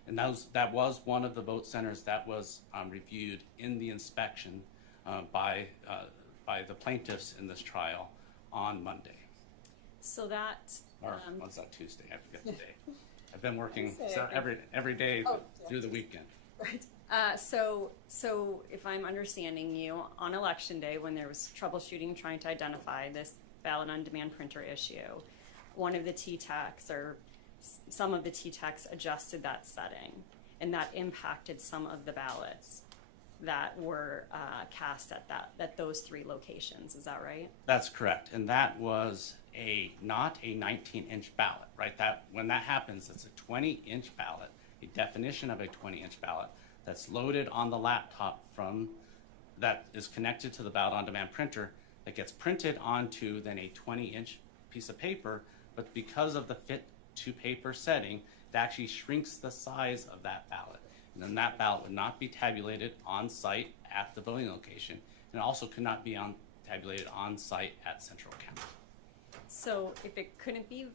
And that was one of the vote centers that was reviewed in the inspection by the plaintiffs in this trial on Monday. So that, Or was that Tuesday? I forget the day. I've been working Tuesday. every day Oh, through the weekend. right. So if I'm understanding you, on election day, when there was troubleshooting trying to identify this ballot on demand printer issue, one of the T-Techs or some of the T-Techs adjusted that setting, and that impacted some of the ballots that were cast at those 3 locations. Is that right? That's correct, and that was not a 19-inch ballot, right? That when that happens, it's a 20-inch ballot, a definition of a 20-inch ballot that's loaded on the laptop that is connected to the ballot on demand printer that gets printed onto then a 20-inch piece of paper, but because of the fit to paper setting, it actually shrinks the size of that ballot. And then that ballot would not be tabulated on site at the voting location, and it also could not be tabulated on site at Central County. So if it couldn't be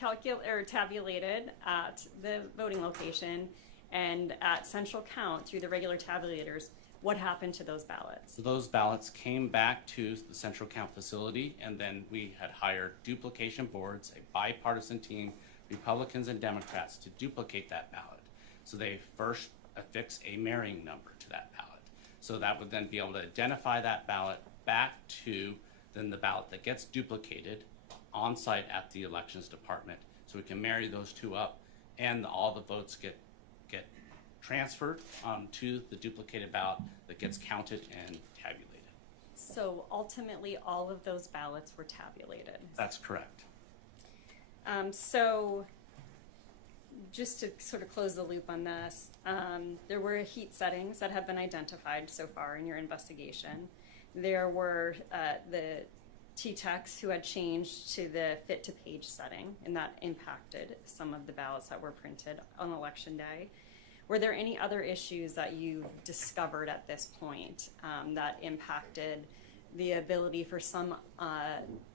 tabulated at the voting location and at central count through the regular tabulators, what happened to those ballots? So those ballots came back to the central count facility, and then we had hired duplication boards, a bipartisan team, Republicans and Democrats, to duplicate that ballot. So they first affix a marrying number to that ballot. So that would then be able to identify that ballot back to then the ballot that gets duplicated on site at the elections department. So we can marry those 2 up, and all the votes get transferred to the duplicated ballot that gets counted and tabulated. So ultimately, all of those ballots were tabulated. That's correct. So just to sort of close the loop on this, there were heat settings that have been identified so far in your investigation. There were the T-Techs who had changed to the fit-to-page setting, and that impacted some of the ballots that were printed on election day. Were there any other issues that you discovered at this point that impacted the ability for some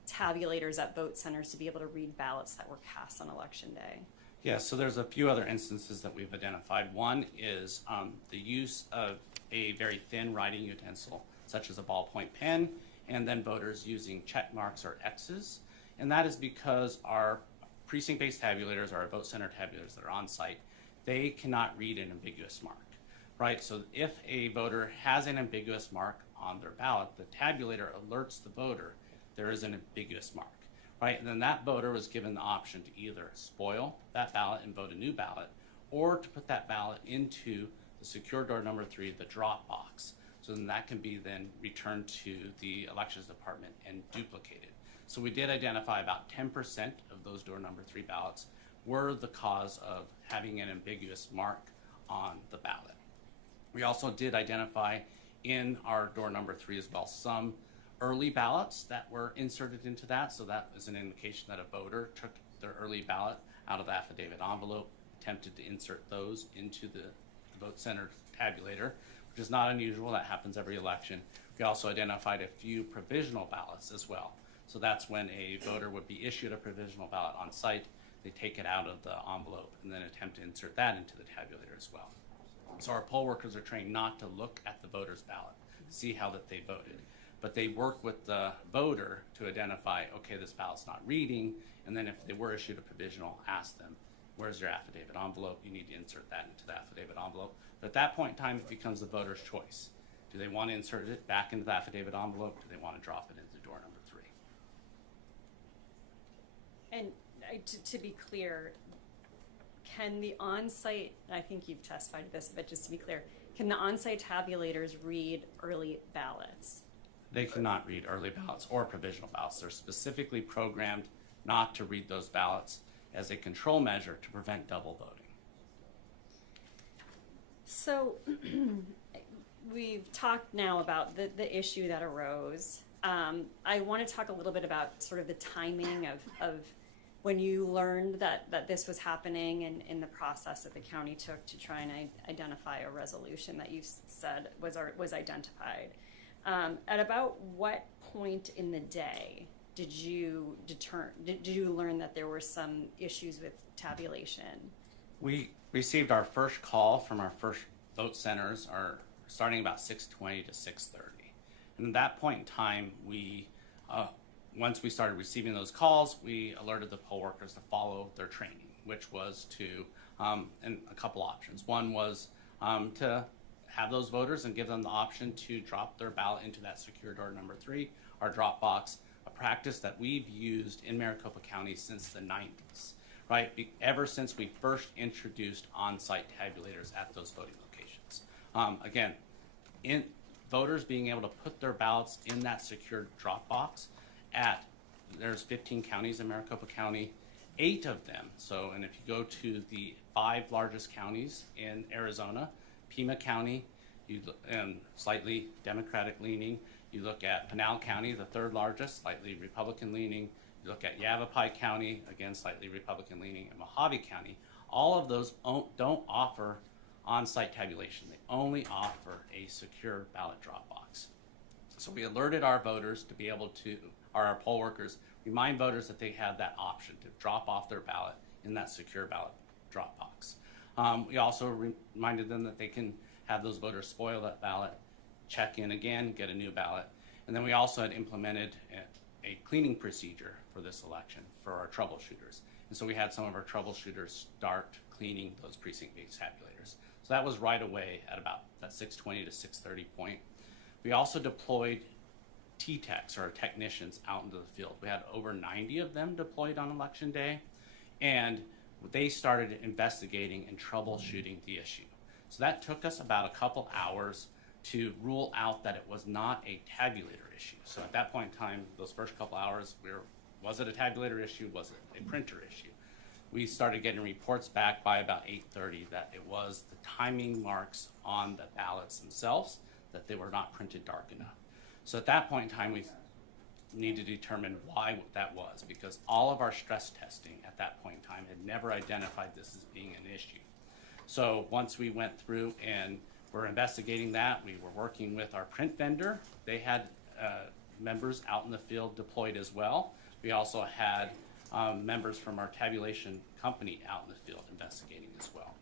tabulators at vote centers to be able to read ballots that were cast on election day? Yeah, so there's a few other instances that we've identified. One is the use of a very thin writing utensil, such as a ballpoint pen, and then voters using check marks or X's. And that is because our precinct-based tabulators, our vote center tabulators that are on site, they cannot read an ambiguous mark, right? So if a voter has an ambiguous mark on their ballot, the tabulator alerts the voter there is an ambiguous mark, right? And then that voter was given the option to either spoil that ballot and vote a new ballot, or to put that ballot into the secure door number 3, the drop box. So then that can be then returned to the elections department and duplicated. So we did identify about 10% of those door number 3 ballots were the cause of having an ambiguous mark on the ballot. We also did identify in our door number 3 as well some early ballots that were inserted into that. So that is an indication that a voter took their early ballot out of the affidavit envelope, attempted to insert those into the vote center tabulator, which is not unusual. That happens every election. We also identified a few provisional ballots as well. So that's when a voter would be issued a provisional ballot on site. They take it out of the envelope and then attempt to insert that into the tabulator as well. So our poll workers are trained not to look at the voter's ballot, see how that they voted, but they work with the voter to identify, okay, this ballot's not reading, and then if they were issued a provisional, ask them, where's your affidavit envelope? You need to insert that into the affidavit envelope. But at that point in time, it becomes the voter's choice. Do they want to insert it back into the affidavit envelope? Do they want to drop it into door number 3? And to be clear, can the on-site, I think you've testified to this, but just to be clear, can the on-site tabulators read early ballots? They cannot read early ballots or provisional ballots. They're specifically programmed not to read those ballots as a control measure to prevent double voting. So we've talked now about the issue that arose. I want to talk a little bit about sort of the timing of when you learned that this was happening and in the process that the county took to try and identify a resolution that you said was identified, at about what point in the day did you learn that there were some issues with tabulation? We received our first call from our first vote centers starting about 6:20 to 6:30. And at that point in time, once we started receiving those calls, we alerted the poll workers to follow their training, which was to, and a couple options. One was to have those voters and give them the option to drop their ballot into that secure door number 3, our drop box, a practice that we've used in Maricopa County since the 90s, right? Ever since we first introduced on-site tabulators at those voting locations. Again, voters being able to put their ballots in that secure drop box there's 15 counties in Maricopa County, 8 of them. So, and if you go to the 5 largest counties in Arizona, Pima County, slightly Democratic leaning. You look at Pinal County, the 3rd largest, slightly Republican leaning. You look at Yavapai County, again, slightly Republican leaning, and Mojave County. All of those don't offer on-site tabulation. They only offer a secure ballot drop box. So we alerted our voters to be able to, or our poll workers, remind voters that they have that option to drop off their ballot in that secure ballot drop box. We also reminded them that they can have those voters spoil that ballot, check in again, get a new ballot. And then we also had implemented a cleaning procedure for this election for our troubleshooters. And so we had some of our troubleshooters start cleaning those precinct-based tabulators. So that was right away at about that 6:20 to 6:30 point. We also deployed T-techs, or technicians, out into the field. We had over 90 of them deployed on election day, and they started investigating and troubleshooting the issue. So that took us about a couple hours to rule out that it was not a tabulator issue. So at that point in time, those first couple hours, was it a tabulator issue? Was it a printer issue? We started getting reports back by about 8:30 that it was the timing marks on the ballots themselves, that they were not printed dark enough. So at that point in time, we need to determine why that was, because all of our stress testing at that point in time had never identified this as being an issue. So once we went through and were investigating that, we were working with our print vendor. They had members out in the field deployed as well. We also had members from our tabulation company out in the field investigating as well.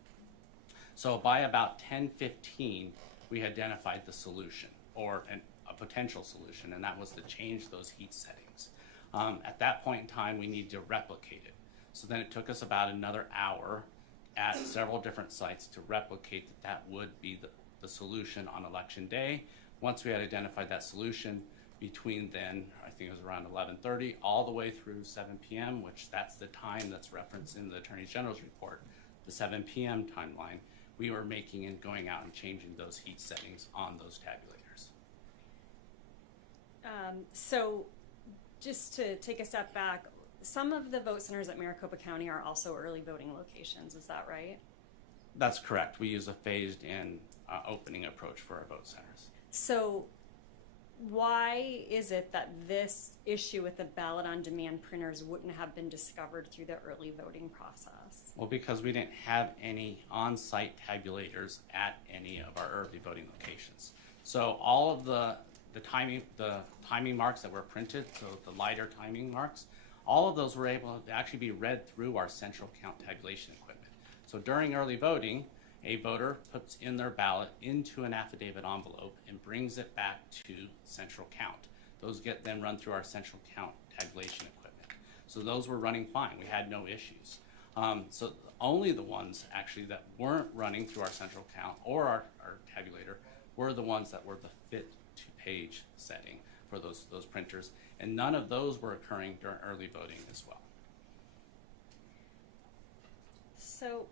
So by about 10:15, we identified the solution, or a potential solution, and that was to change those heat settings. At that point in time, we need to replicate it. So then it took us about another hour at several different sites to replicate that would be the solution on election day. Once we had identified that solution, between then, I think it was around 11:30, all the way through 7 p.m., which that's the time that's referenced in the Attorney General's report, the 7 p.m. timeline, we were making and going out and changing those heat settings on those tabulators. So just to take a step back, some of the vote centers at Maricopa County are also early voting locations, is that right? That's correct. We use a phased in opening approach for our vote centers. So why is it that this issue with the ballot on demand printers wouldn't have been discovered through the early voting process? Well, because we didn't have any on-site tabulators at any of our early voting locations. So all of the timing marks that were printed, so the lighter timing marks, all of those were able to actually be read through our central count tabulation equipment. So during early voting, a voter puts in their ballot into an affidavit envelope and brings it back to central count. Those get then run through our central count tabulation equipment. So those were running fine. We had no issues. So only the ones actually that weren't running through our central count or our tabulator were the ones that were the fit to page setting for those printers, and none of those were occurring during early voting as well. So,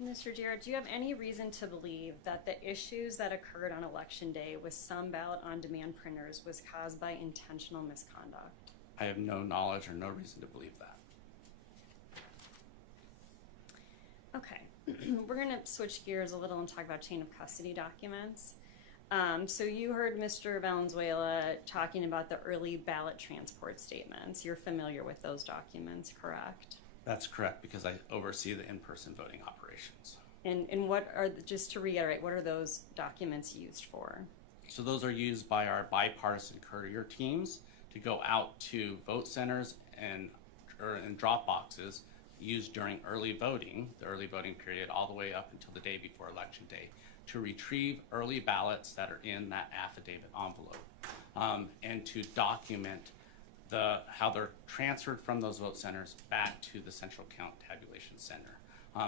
Mr. Jarrett, do you have any reason to believe that the issues that occurred on election day with some ballot on demand printers was caused by intentional misconduct? I have no knowledge or no reason to believe that. Okay, we're going to switch gears a little and talk about chain of custody documents. So you heard Mr. Valenzuela talking about the early ballot transport statements. You're familiar with those documents, correct? That's correct, because I oversee the in-person voting operations. And what are, just to reiterate, what are those documents used for? So those are used by our bipartisan courier teams to go out to vote centers and drop boxes used during early voting, the early voting period, all the way up until the day before Election Day, to retrieve early ballots that are in that affidavit envelope, and to document how they're transferred from those vote centers back to the central count tabulation center.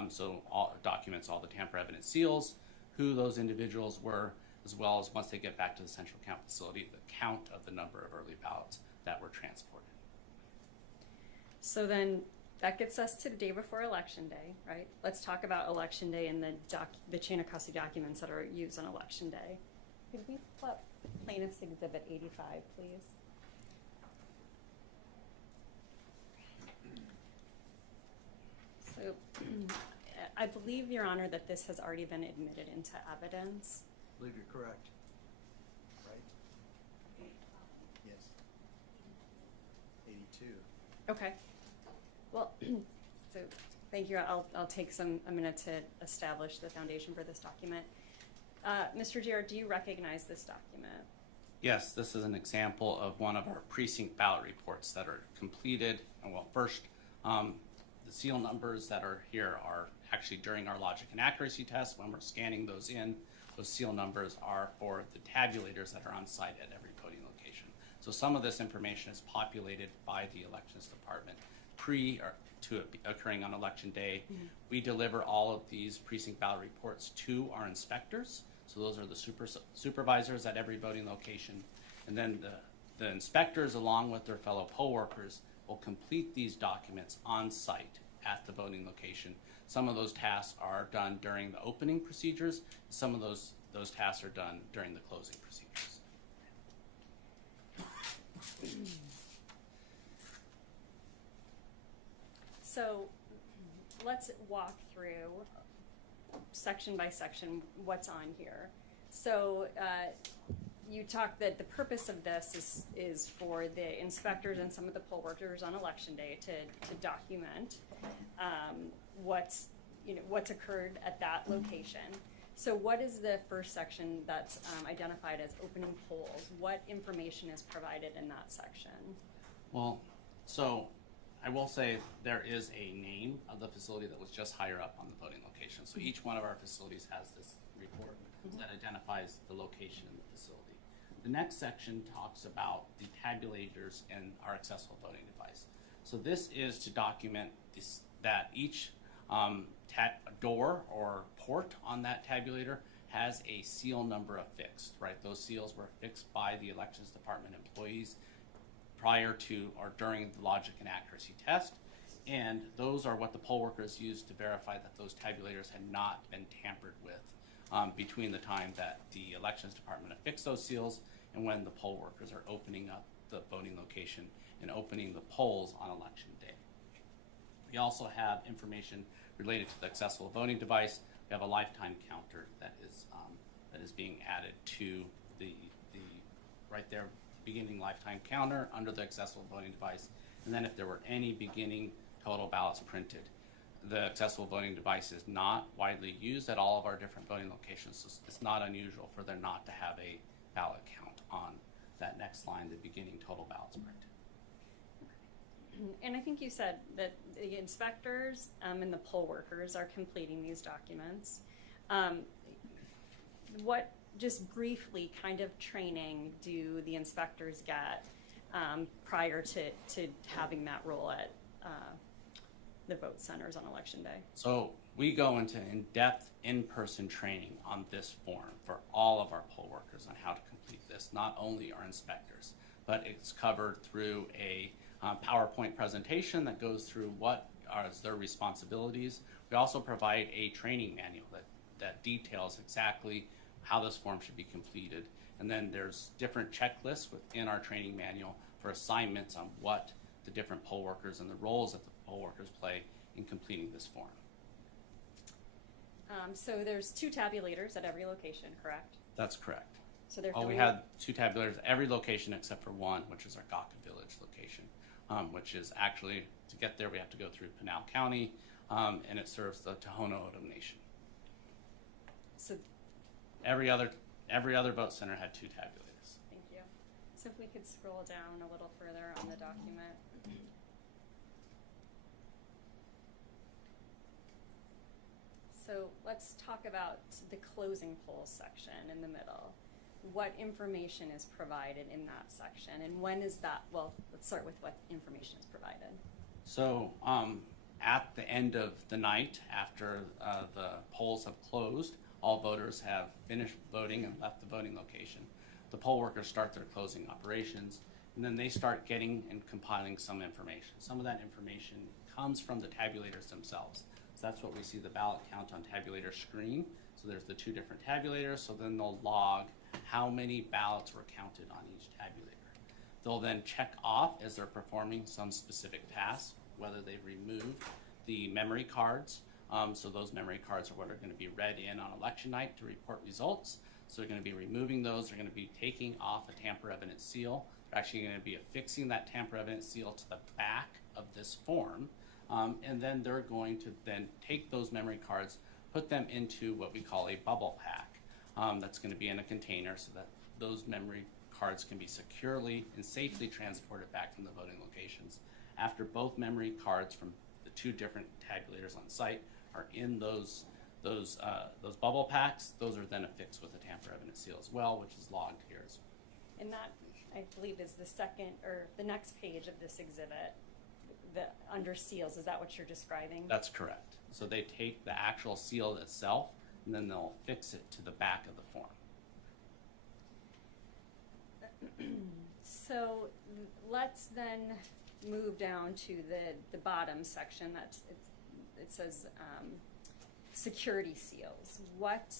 So documents all the tamper evidence seals, who those individuals were, as well as once they get back to the central count facility, the count of the number of early ballots that were transported. So then that gets us to the day before Election Day, right? Let's talk about Election Day and the chain of custody documents that are used on Election Day. Could we pull up Plaintiff's Exhibit 85, please? So I believe, Your Honor, that this has already been admitted into evidence. I believe you're correct. Right? Yes. 82. Okay. Well, so thank you. I'll take a minute to establish the foundation for this document. Mr. Jarrett, do you recognize this document? Yes, this is an example of one of our precinct ballot reports that are completed. And well, first, the seal numbers that are here are actually during our logic and accuracy test. When we're scanning those in, those seal numbers are for the tabulators that are on site at every voting location. So some of this information is populated by the elections department to it occurring on Election Day. Mm-hmm. We deliver all of these precinct ballot reports to our inspectors. So those are the supervisors at every voting location. And then the inspectors, along with their fellow poll workers, will complete these documents on site at the voting location. Some of those tasks are done during the opening procedures. Some of those tasks are done during the closing procedures. So let's walk through section by section what's on here. So you talked that the purpose of this is for the inspectors and some of the poll workers on Election Day to document what's occurred at that location. So what is the first section that's identified as opening polls? What information is provided in that section? Well, so I will say there is a name of the facility that was just higher up on the voting location. So each one of our facilities has this report that identifies the location of the facility. The next section talks about the tabulators and our accessible voting device. So this is to document that each door or port on that tabulator has a seal number affixed, right? Those seals were affixed by the elections department employees prior to or during the logic and accuracy test. And those are what the poll workers used to verify that those tabulators had not been tampered with between the time that the elections department affixed those seals and when the poll workers are opening up the voting location and opening the polls on Election Day. We also have information related to the accessible voting device. We have a lifetime counter that is being added to the right there beginning lifetime counter under the accessible voting device. And then if there were any beginning total ballots printed, the accessible voting device is not widely used at all of our different voting locations. So it's not unusual for there not to have a ballot count on that next line, the beginning total ballots printed. And I think you said that the inspectors and the poll workers are completing these documents. What, just briefly, kind of training do the inspectors get prior to having that role at the vote centers on Election Day? So we go into in-depth in-person training on this form for all of our poll workers on how to complete this, not only our inspectors, but it's covered through a PowerPoint presentation that goes through what are their responsibilities. We also provide a training manual that details exactly how this form should be completed. And then there's different checklists within our training manual for assignments on what the different poll workers and the roles that the poll workers play in completing this form. So there's 2 tabulators at every location, correct? That's correct. So they're Oh, we filling had 2 tabulators, every location except for one, which is our Gawker Village location, which is actually, to get there, we have to go through Pinal County, and it serves the Tohono O'odham Nation. So Every other vote center had 2 tabulators. thank you. So if we could scroll down a little further on the document. So let's talk about the closing poll section in the middle. What information is provided in that section, and when is that? Well, let's start with what information is provided. So at the end of the night, after the polls have closed, all voters have finished voting and left the voting location. The poll workers start their closing operations, and then they start getting and compiling some information. Some of that information comes from the tabulators themselves. So that's what we see the ballot count on tabulator screen. So there's the 2 different tabulators, so then they'll log how many ballots were counted on each tabulator. They'll then check off as they're performing some specific task, whether they've removed the memory cards. So those memory cards are what are going to be read in on election night to report results. So they're going to be removing those. They're going to be taking off a tamper evidence seal. They're actually going to be affixing that tamper evidence seal to the back of this form. And then they're going to then take those memory cards, put them into what we call a bubble pack. That's going to be in a container so that those memory cards can be securely and safely transported back from the voting locations. After both memory cards from the 2 different tabulators on site are in those bubble packs, those are then affixed with a tamper evidence seal as well, which is logged here as well. And that, I believe, is the second or the next page of this exhibit. The under seals, is that what you're describing? That's correct. So they take the actual seal itself and then they'll fix it to the back of the form. So let's then move down to the bottom section. It says security seals. What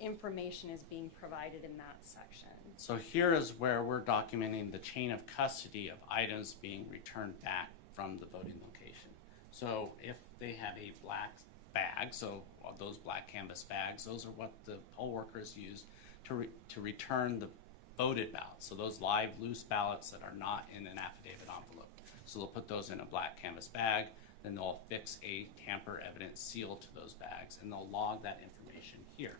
information is being provided in that section? So here is where we're documenting the chain of custody of items being returned back from the voting location. So if they have a black bag, so those black canvas bags, those are what the poll workers use to return the voted ballots. So those live loose ballots that are not in an affidavit envelope. So they'll put those in a black canvas bag, then they'll affix a tamper evidence seal to those bags, and they'll log that information here.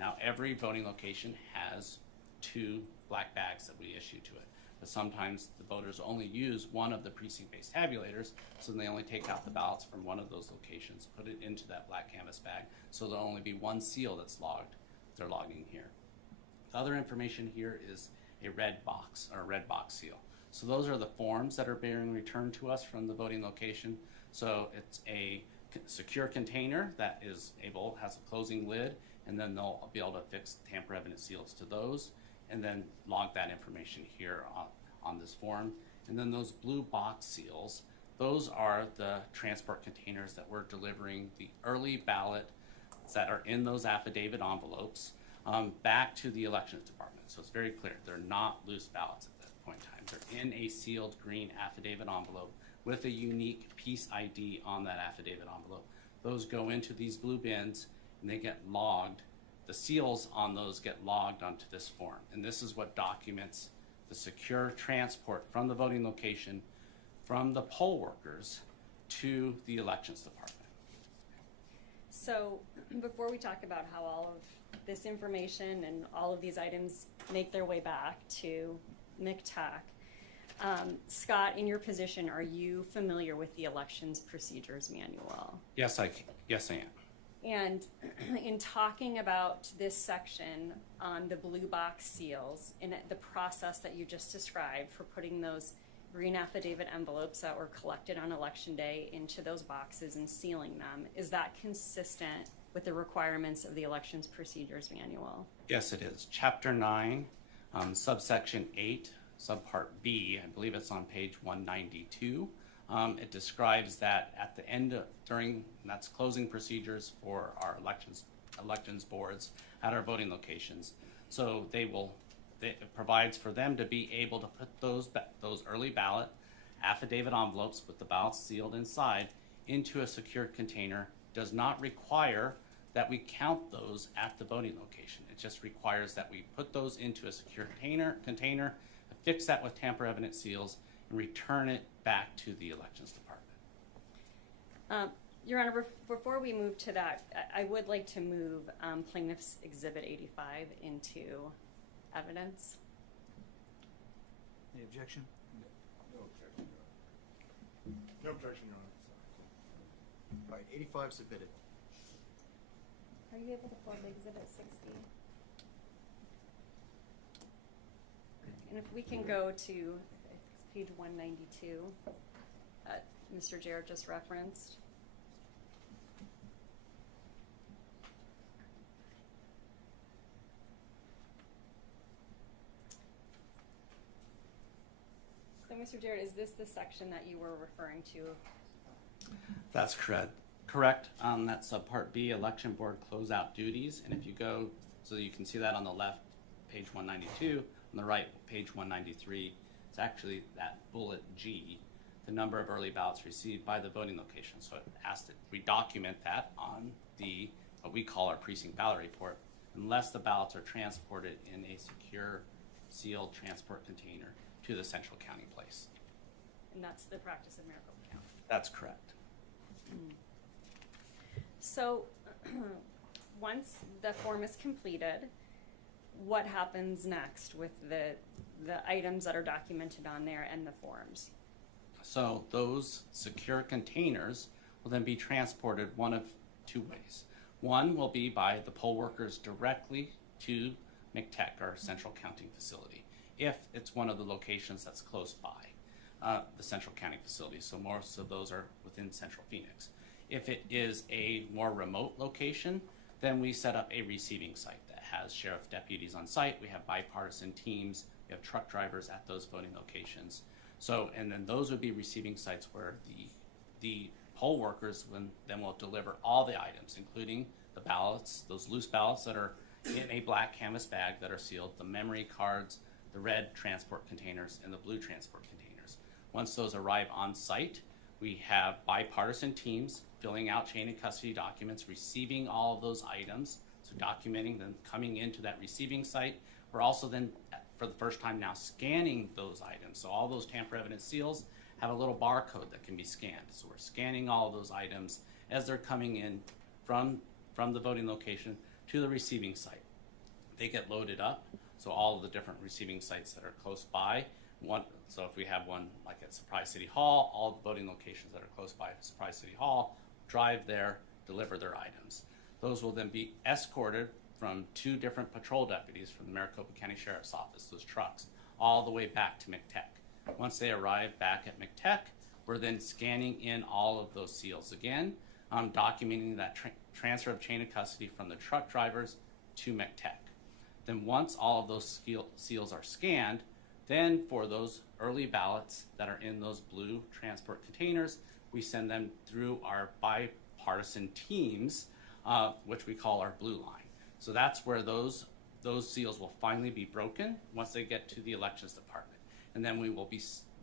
Now every voting location has 2 black bags that we issue to it. But sometimes the voters only use one of the precinct-based tabulators, so they only take out the ballots from one of those locations, put it into that black canvas bag, so there'll only be 1 seal that's logged. They're logging here. The other information here is a red box, or a red box seal. So those are the forms that are being returned to us from the voting location. So it's a secure container that has a closing lid, and then they'll be able to affix tamper evidence seals to those, and then log that information here on this form. And then those blue box seals, those are the transport containers that we're delivering the early ballots that are in those affidavit envelopes back to the elections department. So it's very clear, they're not loose ballots at that point in time. They're in a sealed green affidavit envelope with a unique piece ID on that affidavit envelope. Those go into these blue bins and they get logged. The seals on those get logged onto this form. And this is what documents the secure transport from the voting location from the poll workers to the elections department. So before we talk about how all of this information and all of these items make their way back to MCTAC, Scott, in your position, are you familiar with the Elections Procedures Manual? Yes, I am. And in talking about this section on the blue box seals and the process that you just described for putting those green affidavit envelopes that were collected on election day into those boxes and sealing them, is that consistent with the requirements of the Elections Procedures Manual? Yes, it is. Chapter 9, subsection 8, subpart B, I believe it's on page 192. It describes that at the end of, that's closing procedures for our elections boards at our voting locations. So it provides for them to be able to put those early ballot affidavit envelopes with the ballots sealed inside into a secure container. Does not require that we count those at the voting location. It just requires that we put those into a secure container, affix that with tamper-evident seals, and return it back to the Elections Department. Your Honor, before we move to that, I would like to move Plaintiff's Exhibit 85 into evidence. Any objection? No objection, Your Honor. No objection, Your Honor. All right, 85 submitted. Are you able to forward Exhibit 60? And if we can go to page 192, Mr. Jarrett just referenced. So, Mr. Jarrett, is this the section that you were referring to? That's correct. Correct. That's Subpart B, Election Board Closeout Duties. And if you go, so you can see that on the left, page 192, on the right, page 193, it's actually that bullet G, the number of early ballots received by the voting location. So it asks that we document that on the, what we call our precinct ballot report, unless the ballots are transported in a secure, sealed transport container to the central county place. And that's the practice of Maricopa County. That's correct. So once the form is completed, what happens next with the items that are documented on there and the forms? So those secure containers will then be transported one of two ways. One will be by the poll workers directly to McTech, our central counting facility, if it's one of the locations that's close by the central counting facility. So most of those are within central Phoenix. If it is a more remote location, then we set up a receiving site that has sheriff deputies on site. We have bipartisan teams. We have truck drivers at those voting locations. So, and then those would be receiving sites where the poll workers then will deliver all the items, including the ballots, those loose ballots that are in a black canvas bag that are sealed, the memory cards, the red transport containers, and the blue transport containers. Once those arrive on site, we have bipartisan teams filling out chain of custody documents, receiving all of those items, so documenting them coming into that receiving site. We're also then, for the first time now, scanning those items. So all those tamper-evident seals have a little barcode that can be scanned. So we're scanning all of those items as they're coming in from the voting location to the receiving site. They get loaded up, so all of the different receiving sites that are close by. So if we have one like at Surprise City Hall, all the voting locations that are close by Surprise City Hall drive there, deliver their items. Those will then be escorted from two different patrol deputies from the Maricopa County Sheriff's Office, those trucks, all the way back to McTech. Once they arrive back at McTech, we're then scanning in all of those seals again, documenting that transfer of chain of custody from the truck drivers to McTech. Then once all of those seals are scanned, then for those early ballots that are in those blue transport containers, we send them through our bipartisan teams, which we call our blue line. So that's where those seals will finally be broken once they get to the Elections Department. And then we will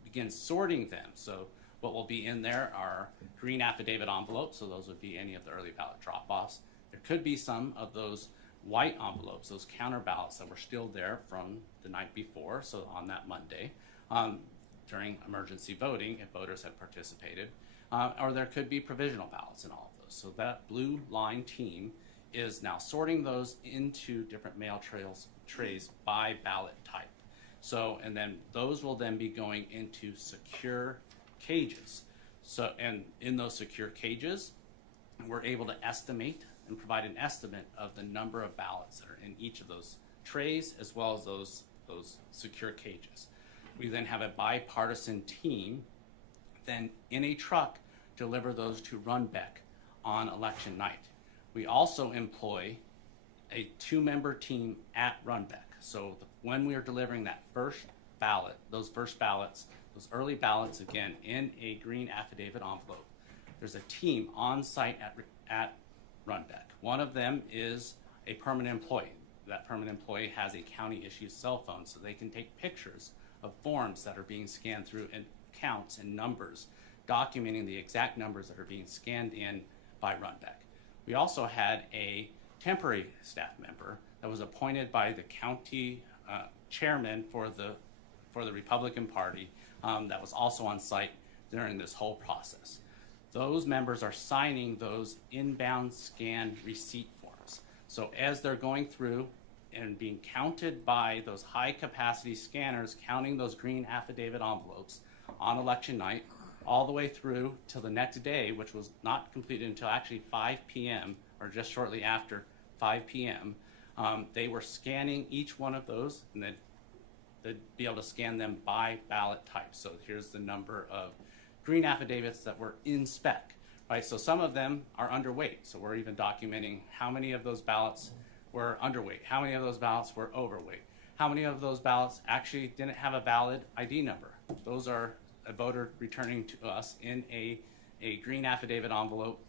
begin sorting them. So what will be in there are green affidavit envelopes, so those would be any of the early ballot drop-offs. There could be some of those white envelopes, those counter ballots that were still there from the night before, so on that Monday, during emergency voting, if voters had participated. Or there could be provisional ballots in all of those. So that blue line team is now sorting those into different mail trays by ballot type. So, and then those will then be going into secure cages. So, and in those secure cages, we're able to estimate and provide an estimate of the number of ballots that are in each of those trays, as well as those secure cages. We then have a bipartisan team then in a truck deliver those to Runbeck on election night. We also employ a 2-member team at Runbeck. So when we are delivering that first ballot, those first ballots, those early ballots, again, in a green affidavit envelope, there's a team on site at Runbeck. One of them is a permanent employee. That permanent employee has a county-issued cell phone, so they can take pictures of forms that are being scanned through and counts and numbers, documenting the exact numbers that are being scanned in by Runbeck. We also had a temporary staff member that was appointed by the county chairman for the Republican Party that was also on site during this whole process. Those members are signing those inbound scan receipt forms. So as they're going through and being counted by those high capacity scanners, counting those green affidavit envelopes on election night, all the way through till the next day, which was not completed until actually 5 p.m. or just shortly after 5 p.m. They were scanning each one of those, and then they'd be able to scan them by ballot type. So here's the number of green affidavits that were in spec, right? So some of them are underweight. So we're even documenting how many of those ballots were underweight, how many of those ballots were overweight, how many of those ballots actually didn't have a valid ID number. Those are a voter returning to us in a green affidavit envelope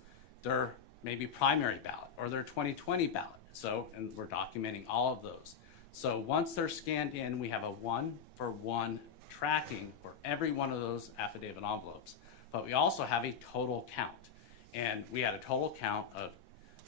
their maybe primary ballot or their 2020 ballot. So, and we're documenting all of those. So once they're scanned in, we have a 1-for-1 tracking for every one of those affidavit envelopes. But we also have a total count. And we had a total count of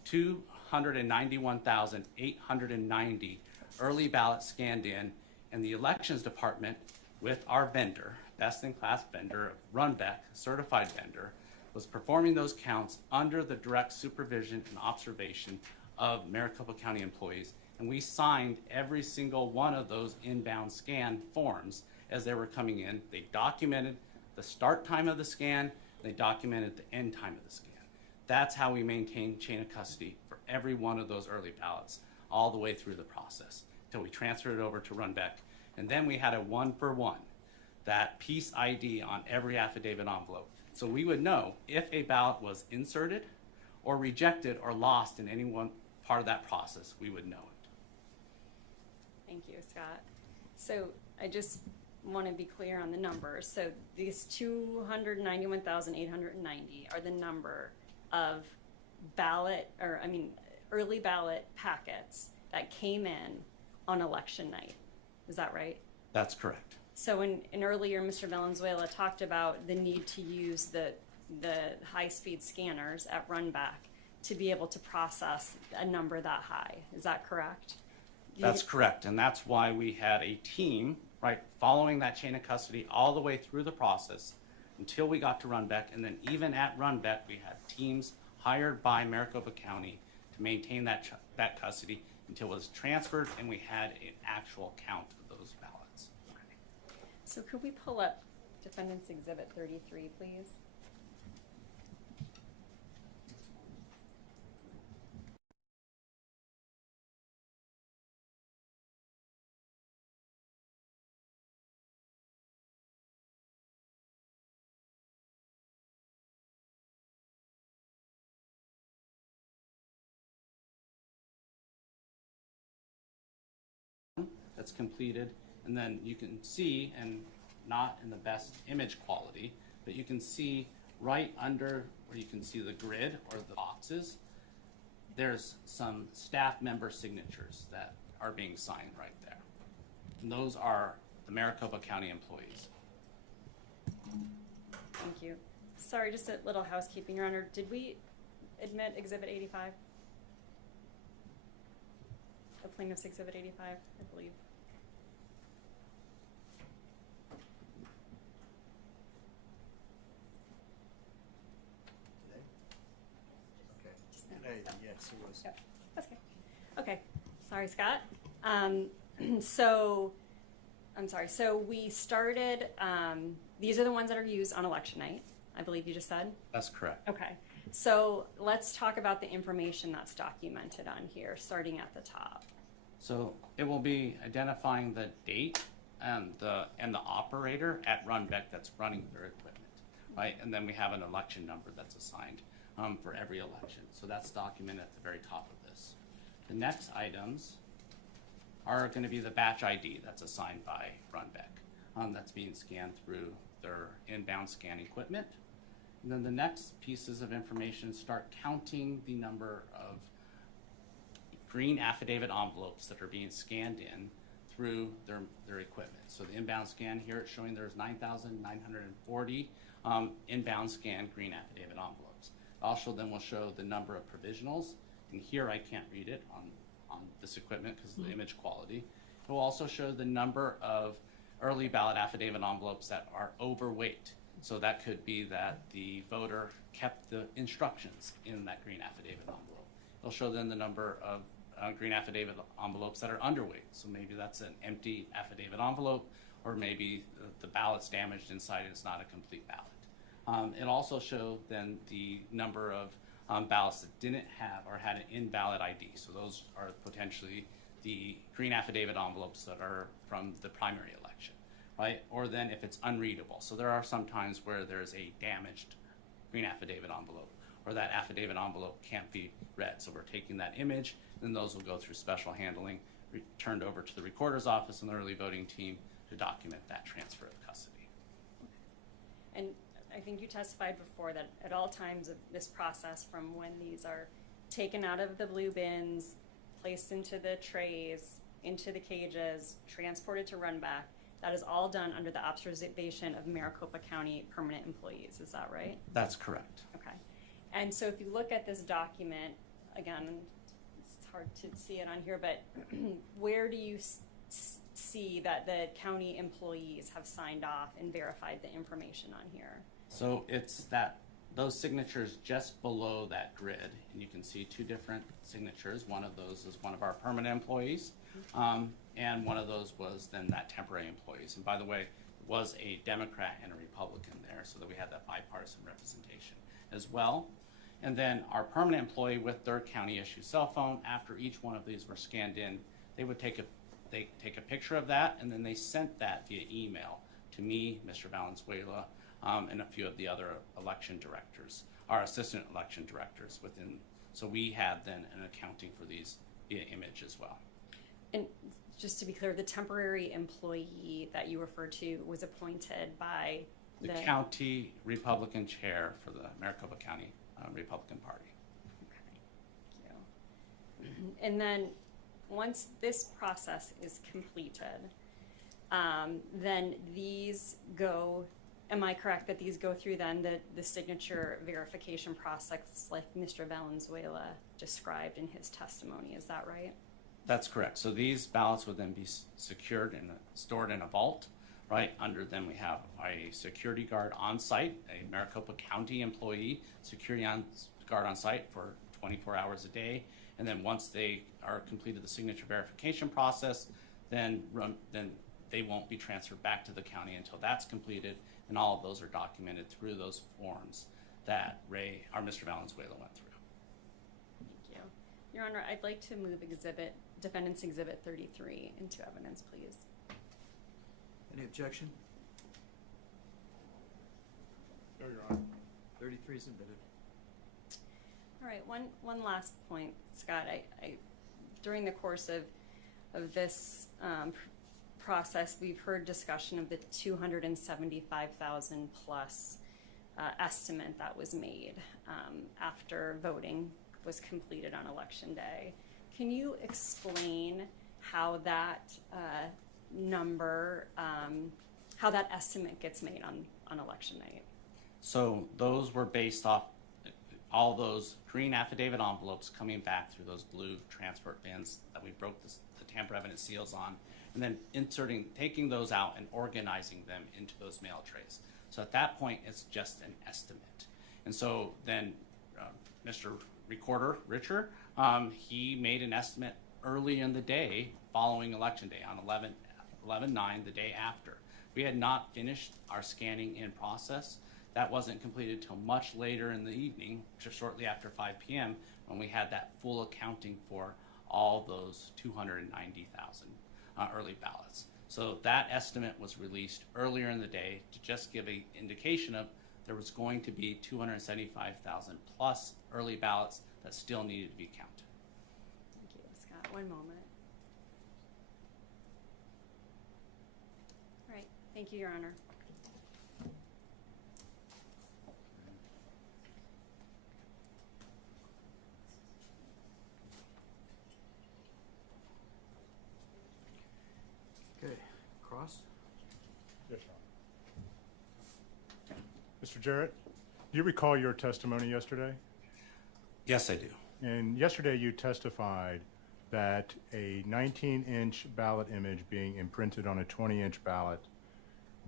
291,890 early ballots scanned in, and the elections department with our vendor, best-in-class vendor, Runbeck, certified vendor, was performing those counts under the direct supervision and observation of Maricopa County employees. And we signed every single one of those inbound scan forms as they were coming in. They documented the start time of the scan, they documented the end time of the scan. That's how we maintain chain of custody for every one of those early ballots all the way through the process until we transferred it over to Runbeck. And then we had a 1-for-1, that piece ID on every affidavit envelope. So we would know if a ballot was inserted or rejected or lost in any one part of that process, we would know it. Thank you, Scott. So I just want to be clear on the numbers. So these 291,890 are the number of early ballot packets that came in on election night. Is that right? That's correct. So in earlier, Mr. Valenzuela talked about the need to use the high-speed scanners at Runback to be able to process a number that high. Is that correct? That's correct, and that's why we had a team, right, following that chain of custody all the way through the process until we got to Runbeck, and then even at Runbeck, we had teams hired by Maricopa County to maintain that custody until it was transferred and we had an actual count of those ballots. Okay. So could we pull up Defendant's Exhibit 33, please? That's completed, and then you can see, and not in the best image quality, but you can see right under where you can see the grid or the boxes, there's some staff member signatures that are being signed right there. And those are the Maricopa County employees. Thank you. Sorry, just a little housekeeping, Your Honor. Did we admit Exhibit 85? The plaintiff's Exhibit 85, I believe. Today, yes, it was. Yep. That's okay. Okay. Sorry, Scott. So we started, these are the ones that are used on election night, I believe you just said? That's correct. Okay. So let's talk about the information that's documented on here, starting at the top. So it will be identifying the date and the operator at Runbeck that's running their equipment, right? And then we have an election number that's assigned for every election. So that's documented at the very top of this. The next items are going to be the batch ID that's assigned by Runbeck. That's being scanned through their inbound scan equipment. And then the next pieces of information start counting the number of green affidavit envelopes that are being scanned in through their equipment. So the inbound scan here, it's showing there's 9,940 inbound scanned green affidavit envelopes. Also then will show the number of provisionals. And here I can't read it on this equipment because of the image quality. It will also show the number of early ballot affidavit envelopes that are overweight. So that could be that the voter kept the instructions in that green affidavit envelope. It'll show then the number of green affidavit envelopes that are underweight. So maybe that's an empty affidavit envelope, or maybe the ballot's damaged inside and it's not a complete ballot. It'll also show then the number of ballots that didn't have or had an invalid ID. So those are potentially the green affidavit envelopes that are from the primary election, right? Or then if it's unreadable. So there are some times where there's a damaged green affidavit envelope, or that affidavit envelope can't be read. So we're taking that image, then those will go through special handling, turned over to the recorder's office and the early voting team to document that transfer of custody. And I think you testified before that at all times of this process, from when these are taken out of the blue bins, placed into the trays, into the cages, transported to run back, that is all done under the observation of Maricopa County permanent employees. Is that right? That's correct. Okay. And so if you look at this document, again, it's hard to see it on here, but where do you see that the county employees have signed off and verified the information on here? So it's those signatures just below that grid, and you can see two different signatures. One of those is one of our permanent employees, and one of those was then that temporary employees. And by the way, it was a Democrat and a Republican there, so that we had that bipartisan representation as well. And then our permanent employee with their county issued cell phone, after each one of these were scanned in, they would take a picture of that, and then they sent that via email to me, Mr. Valenzuela, and a few of the other election directors, our assistant election directors within. So we had then an accounting for these via image as well. And just to be clear, the temporary employee that you referred to was appointed by The county Republican chair for the Maricopa County Republican Party. Okay, thank you. And then once this process is completed, then these go, am I correct that these go through then the signature verification process like Mr. Valenzuela described in his testimony? Is that right? That's correct. So these ballots would then be secured and stored in a vault, right? Under them we have a security guard on site, a Maricopa County employee, security guard on site for 24 hours a day. And then once they are completed the signature verification process, then they won't be transferred back to the county until that's completed. And all of those are documented through those forms that Mr. Valenzuela went through. Thank you. Your Honor, I'd like to move Defendant's Exhibit 33 into evidence, please. Any objection? No, Your Honor. 33 is submitted. All right, one last point, Scott. I during the course of this process, we've heard discussion of the 275,000 plus estimate that was made after voting was completed on Election Day. Can you explain how that number, how that estimate gets made on Election night? So those were based off all those green affidavit envelopes coming back through those blue transport bins that we broke the tamper evidence seals on, and then taking those out and organizing them into those mail trays. So at that point, it's just an estimate. And so then Mr. Recorder, Richard, he made an estimate early in the day following Election Day on 11/9, the day after. We had not finished our scanning in process. That wasn't completed till much later in the evening, just shortly after 5 p.m., when we had that full accounting for all those 290,000 early ballots. So that estimate was released earlier in the day to just give an indication of there was going to be 275,000 plus early ballots that still needed to be counted. Thank you, Scott. One moment. All right. Thank you, Your Honor. Okay, Cross? Yes, Your Honor. Mr. Jarrett, do you recall your testimony yesterday? Yes, I do. And yesterday you testified that a 19-inch ballot image being imprinted on a 20-inch ballot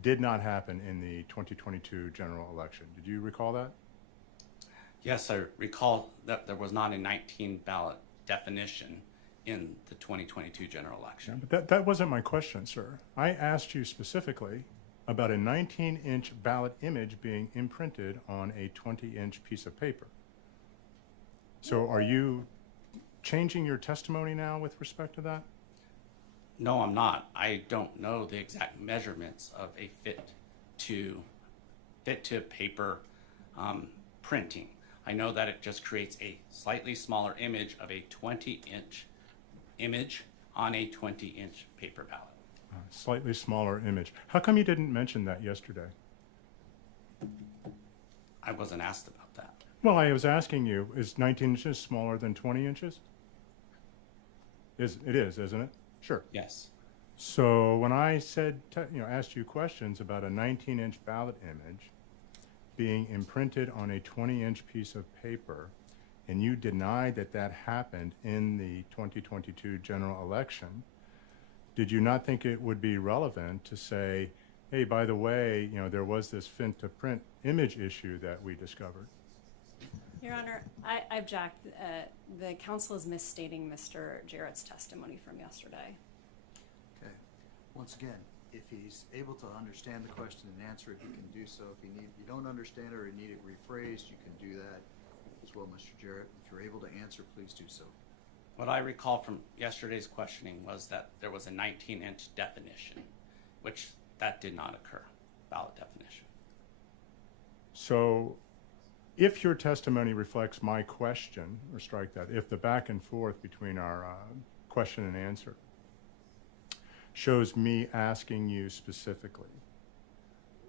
did not happen in the 2022 general election. Did you recall that? Yes, I recall that there was not a 19 ballot definition in the 2022 general election. But that wasn't my question, sir. I asked you specifically about a 19-inch ballot image being imprinted on a 20-inch piece of paper. So are you changing your testimony now with respect to that? No, I'm not. I don't know the exact measurements of a fit to paper printing. I know that it just creates a slightly smaller image of a 20-inch image on a 20-inch paper ballot. Slightly smaller image. How come you didn't mention that yesterday? I wasn't asked about that. Well, I was asking you, is 19 inches smaller than 20 inches? It is, isn't it? Sure. Yes. So when I said, asked you questions about a 19-inch ballot image being imprinted on a 20-inch piece of paper, and you denied that that happened in the 2022 general election, did you not think it would be relevant to say, hey, by the way, there was this fin-to-print image issue that we discovered? Your Honor, I object. The council is misstating Mr. Jarrett's testimony from yesterday. Okay. Once again, if he's able to understand the question and answer it, he can do so. If you don't understand it or you need it rephrased, you can do that as well, Mr. Jarrett. If you're able to answer, please do so. What I recall from yesterday's questioning was that there was a 19-inch definition, which that did not occur, ballot definition. So if your testimony reflects my question, or strike that, if the back and forth between our question and answer shows me asking you specifically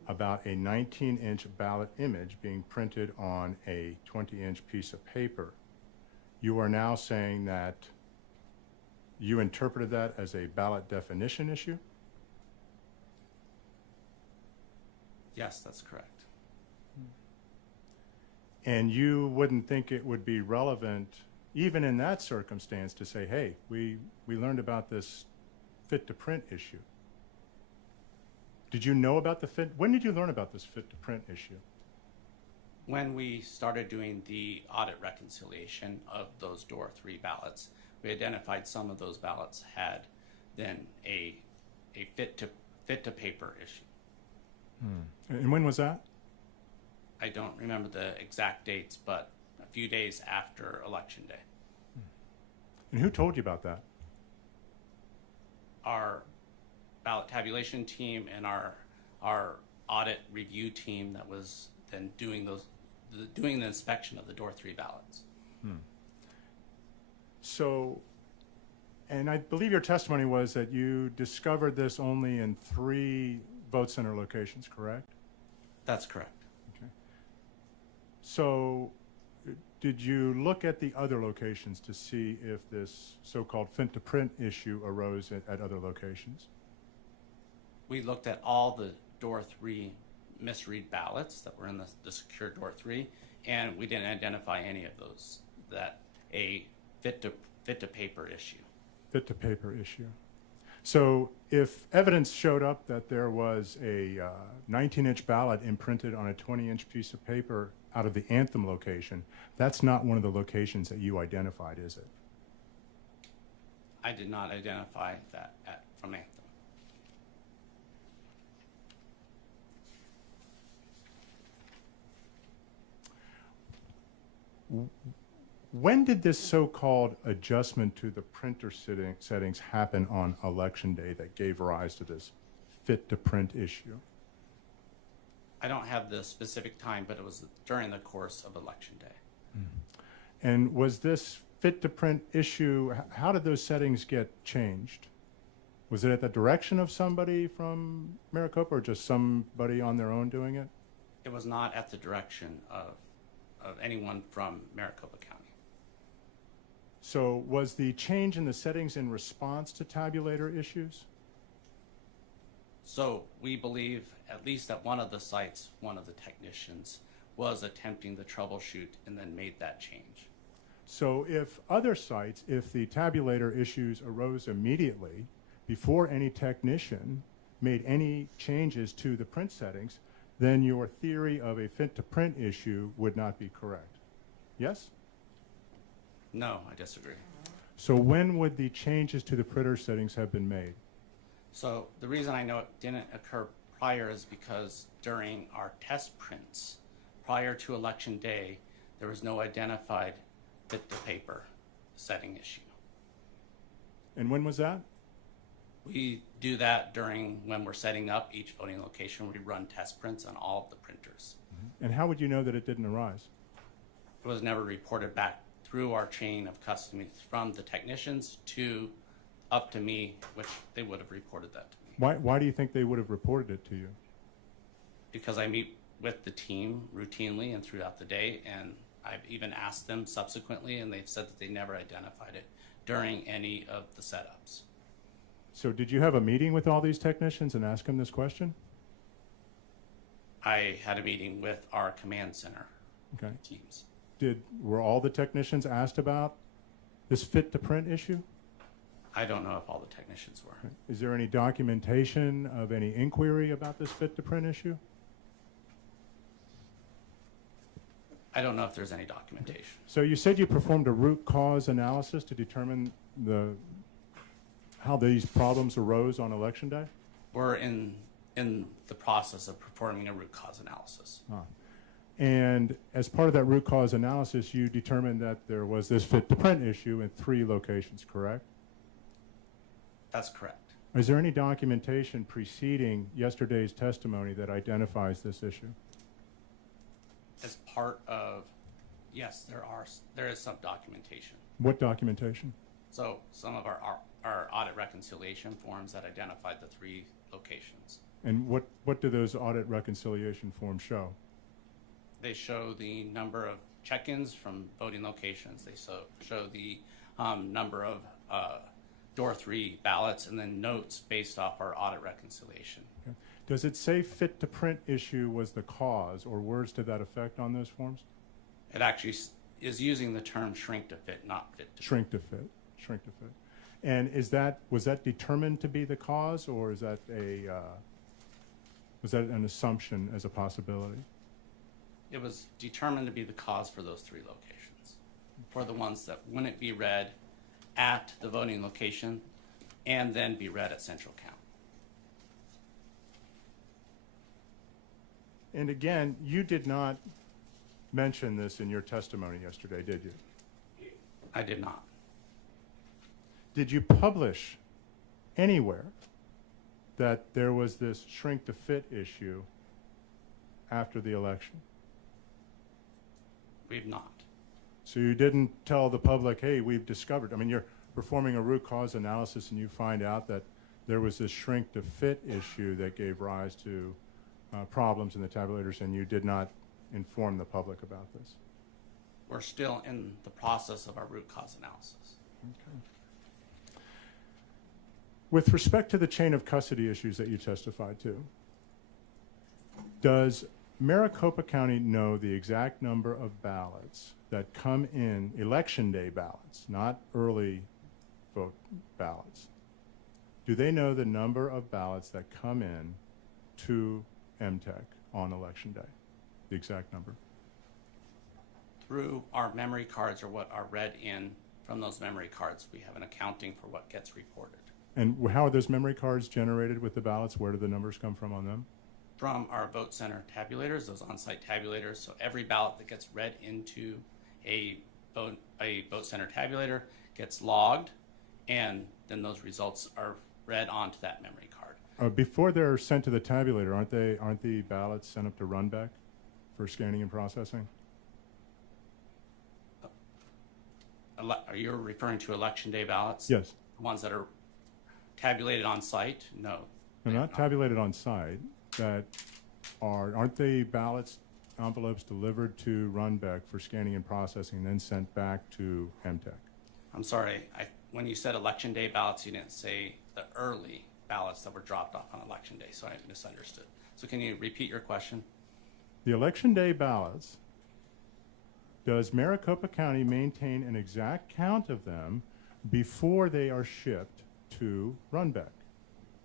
about a 19-inch ballot image being printed on a 20-inch piece of paper, you are now saying that you interpreted that as a ballot definition issue? Yes, that's correct. And you wouldn't think it would be relevant, even in that circumstance, to say, hey, we learned about this fit-to-print issue. Did you know about the when did you learn about this fit-to-print issue? When we started doing the audit reconciliation of those door 3 ballots, we identified some of those ballots had then a fit to paper issue. And when was that? I don't remember the exact dates, but a few days after Election Day. And who told you about that? Our ballot tabulation team and our audit review team that was then doing the inspection of the door 3 ballots. So, and I believe your testimony was that you discovered this only in 3 vote center locations, correct? That's correct. Okay. So, did you look at the other locations to see if this so-called fit-to-print issue arose at other locations? We looked at all the door 3 misread ballots that were in the secure door 3, and we didn't identify any of those that a fit to paper issue. Fit to paper issue. So if evidence showed up that there was a 19-inch ballot imprinted on a 20-inch piece of paper out of the Anthem location, that's not one of the locations that you identified, is it? I did not identify that from Anthem. When did this so-called adjustment to the printer settings happen on Election Day that gave rise to this fit-to-print issue? I don't have the specific time, but it was during the course of Election Day. And was this fit-to-print issue, how did those settings get changed? Was it at the direction of somebody from Maricopa or just somebody on their own doing it? It was not at the direction of anyone from Maricopa County. So was the change in the settings in response to tabulator issues? So we believe, at least at one of the sites, one of the technicians was attempting to troubleshoot and then made that change. So if other sites, if the tabulator issues arose immediately before any technician made any changes to the print settings, then your theory of a fit to print issue would not be correct. Yes? No, I disagree. So when would the changes to the printer settings have been made? So the reason I know it didn't occur prior is because during our test prints, prior to election day, there was no identified fit to paper setting issue. And when was that? We do that during when we're setting up each voting location. We run test prints on all of the printers. And how would you know that it didn't arise? It was never reported back through our chain of custody from the technicians to up to me, which they would have reported that to me. Why do you think they would have reported it to you? Because I meet with the team routinely and throughout the day, and I've even asked them subsequently, and they've said that they never identified it during any of the setups. So did you have a meeting with all these technicians and ask them this question? I had a meeting with our command center Okay. teams. Were all the technicians asked about this fit to print issue? I don't know if all the technicians were. Is there any documentation of any inquiry about this fit to print issue? I don't know if there's any documentation. So you said you performed a root cause analysis to determine how these problems arose on election day? We're in the process of performing a root cause analysis. And as part of that root cause analysis, you determined that there was this fit to print issue in 3 locations, correct? That's correct. Is there any documentation preceding yesterday's testimony that identifies this issue? As part of, yes, there is some documentation. What documentation? So some of our audit reconciliation forms that identified the 3 locations. And what do those audit reconciliation forms show? They show the number of check-ins from voting locations. They show the number of door 3 ballots, and then notes based off our audit reconciliation. Okay. Does it say fit to print issue was the cause, or words to that effect on those forms? It actually is using the term shrink to fit, not fit to Shrink to fit, shrink to fit. And was that determined to be the cause, or is that was that an assumption as a possibility? It was determined to be the cause for those 3 locations, for the ones that wouldn't be read at the voting location and then be read at central count. And again, you did not mention this in your testimony yesterday, did you? I did not. Did you publish anywhere that there was this shrink to fit issue after the election? We've not. So you didn't tell the public, hey, we've discovered. I mean, you're performing a root cause analysis and you find out that there was this shrink to fit issue that gave rise to problems in the tabulators, and you did not inform the public about this. We're still in the process of our root cause analysis. Okay. With respect to the chain of custody issues that you testified to, does Maricopa County know the exact number of ballots that come in, election day ballots, not early vote ballots? Do they know the number of ballots that come in to MTech on election day? The exact number? Through our memory cards, or what are read in from those memory cards, we have an accounting for what gets reported. And how are those memory cards generated with the ballots? Where do the numbers come from on them? From our vote center tabulators, those on-site tabulators. So every ballot that gets read into a vote center tabulator gets logged, and then those results are read onto that memory card. Before they're sent to the tabulator, aren't the ballots sent up to Runback for scanning and processing? Are you referring to election day ballots? Yes. The ones that are tabulated on site? No. They're not tabulated on site. Aren't the ballots envelopes delivered to Runback for scanning and processing and then sent back to MTech? I'm sorry. When you said election day ballots, you didn't say the early ballots that were dropped off on election day, so I misunderstood. So can you repeat your question? The election day ballots Does Maricopa County maintain an exact count of them before they are shipped to Runbeck?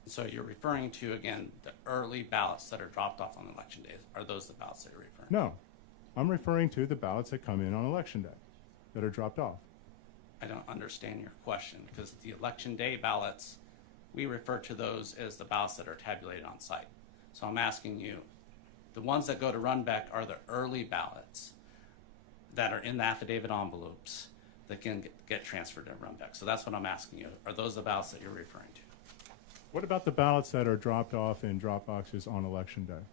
So you're referring to, again, the early ballots that are dropped off on election day. Are those the ballots that you're referring to? No, I'm referring to the ballots that come in on election day that are dropped off. I don't understand your question, because the election day ballots, we refer to those as the ballots that are tabulated on site. So I'm asking you, the ones that go to Runbeck are the early ballots that are in the affidavit envelopes that can get transferred to Runbeck. So that's what I'm asking you. Are those the ballots that you're referring to? What about the ballots that are dropped off in drop boxes on election day?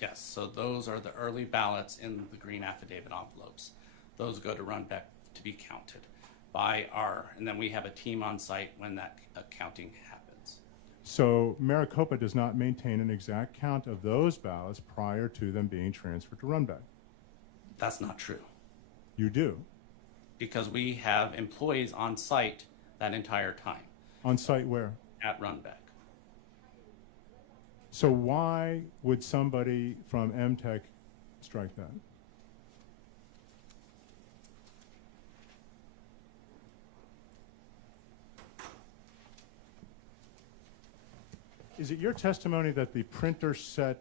Yes, so those are the early ballots in the green affidavit envelopes. Those go to Runbeck to be counted by and then we have a team on site when that counting happens. So Maricopa does not maintain an exact count of those ballots prior to them being transferred to Runbeck. That's not true, You do. because we have employees on site that entire time On site where? at Runbeck. So why would somebody from MTech strike that? Is it your testimony that the printer set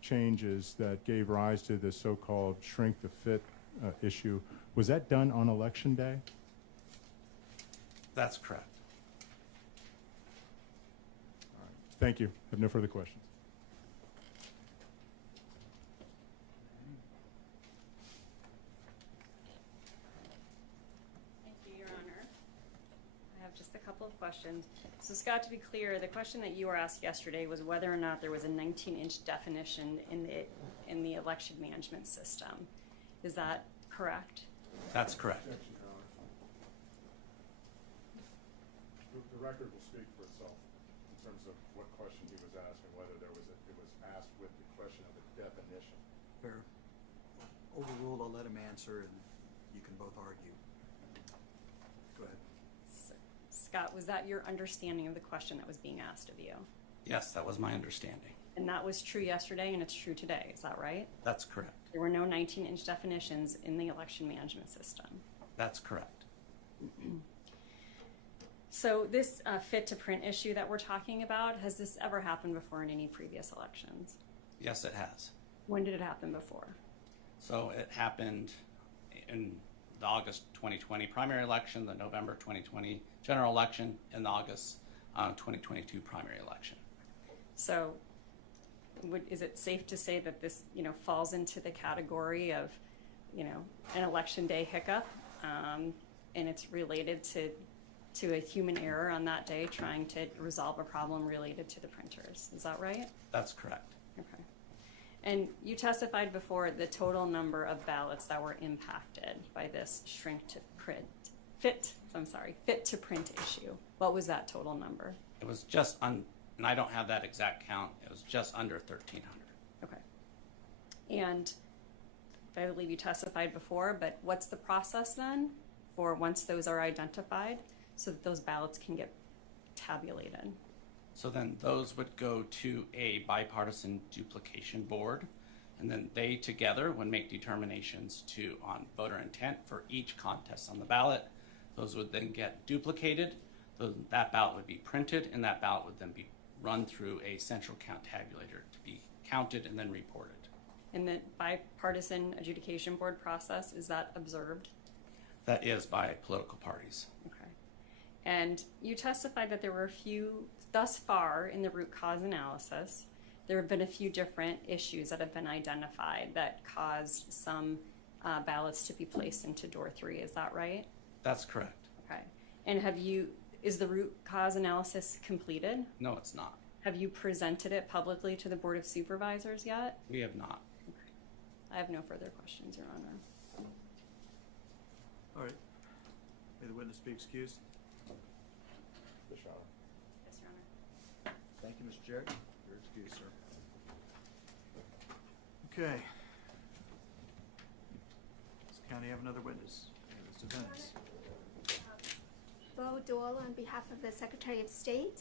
changes that gave rise to the so-called shrink to fit issue, was that done on election day? That's correct. Thank you. I have no further questions. Thank you, Your Honor. I have just a couple of questions. So Scott, to be clear, the question that you were asked yesterday was whether or not there was a 19-inch definition in the election management system. Is that correct? That's correct. The record will speak for itself in terms of what question he was asked and whether it was asked with the question of a definition. Fair. Overruled, I'll let him answer, and you can both argue. Go ahead. Scott, was that your understanding of the question that was being asked of you? Yes, that was my understanding. And that was true yesterday and it's true today, is that right? That's correct. There were no 19-inch definitions in the election management system. That's correct. So this fit to print issue that we're talking about, has this ever happened before in any previous elections? Yes, it has. When did it happen before? So it happened in the August 2020 primary election, the November 2020 general election, and the August 2022 primary election. So is it safe to say that this, falls into the category of, an election day hiccup, and it's related to a human error on that day trying to resolve a problem related to the printers? Is that right? That's correct. Okay. And you testified before the total number of ballots that were impacted by this fit to print issue. What was that total number? It was just and I don't have that exact count. It was just under 1,300. Okay. And I believe you testified before, but what's the process then for once those are identified so that those ballots can get tabulated? So then those would go to a bipartisan duplication board, and then they together would make determinations on voter intent for each contest on the ballot. Those would then get duplicated. That ballot would be printed, and that ballot would then be run through a central count tabulator to be counted and then reported. And the bipartisan adjudication board process, is that observed? That is by political parties. Okay. And you testified that there were a few, thus far in the root cause analysis, there have been a few different issues that have been identified that caused some ballots to be placed into door 3. Is that right? That's correct. Okay. And is the root cause analysis completed? No, it's not. Have you presented it publicly to the Board of Supervisors yet? We have not. Okay. I have no further questions, Your Honor. All right. May the witness be excused. Yes, Your Honor. Yes, Your Honor. Thank you, Mr. Jarrett. You're excused, sir. Okay. Does the county have another witness? Mr. Venice. Bo Doyle on behalf of the Secretary of State.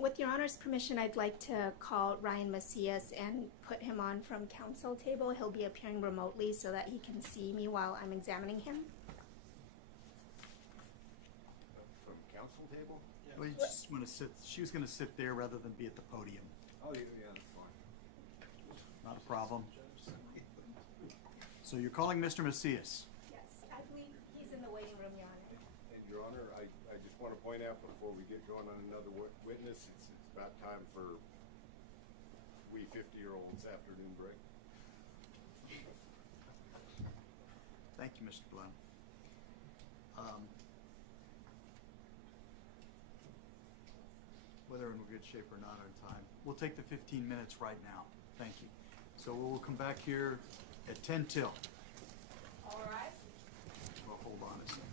With Your Honor's permission, I'd like to call Ryan Macias and put him on from council table. He'll be appearing remotely so that he can see me while I'm examining him. From council table? Well, you just want to sit, she was going to sit there rather than be at the podium. Oh, yeah, that's fine. Not a problem. So you're calling Mr. Macias? Yes, I believe he's in the waiting room, Your Honor. And Your Honor, I just want to point out before we get going on another witness, it's about time for we 50-year-olds afternoon break. Thank you, Mr. Bloom. Whether in good shape or not on time, we'll take the 15 minutes right now. Thank you. So we'll come back here at 10 till. All right. Well, hold on a second.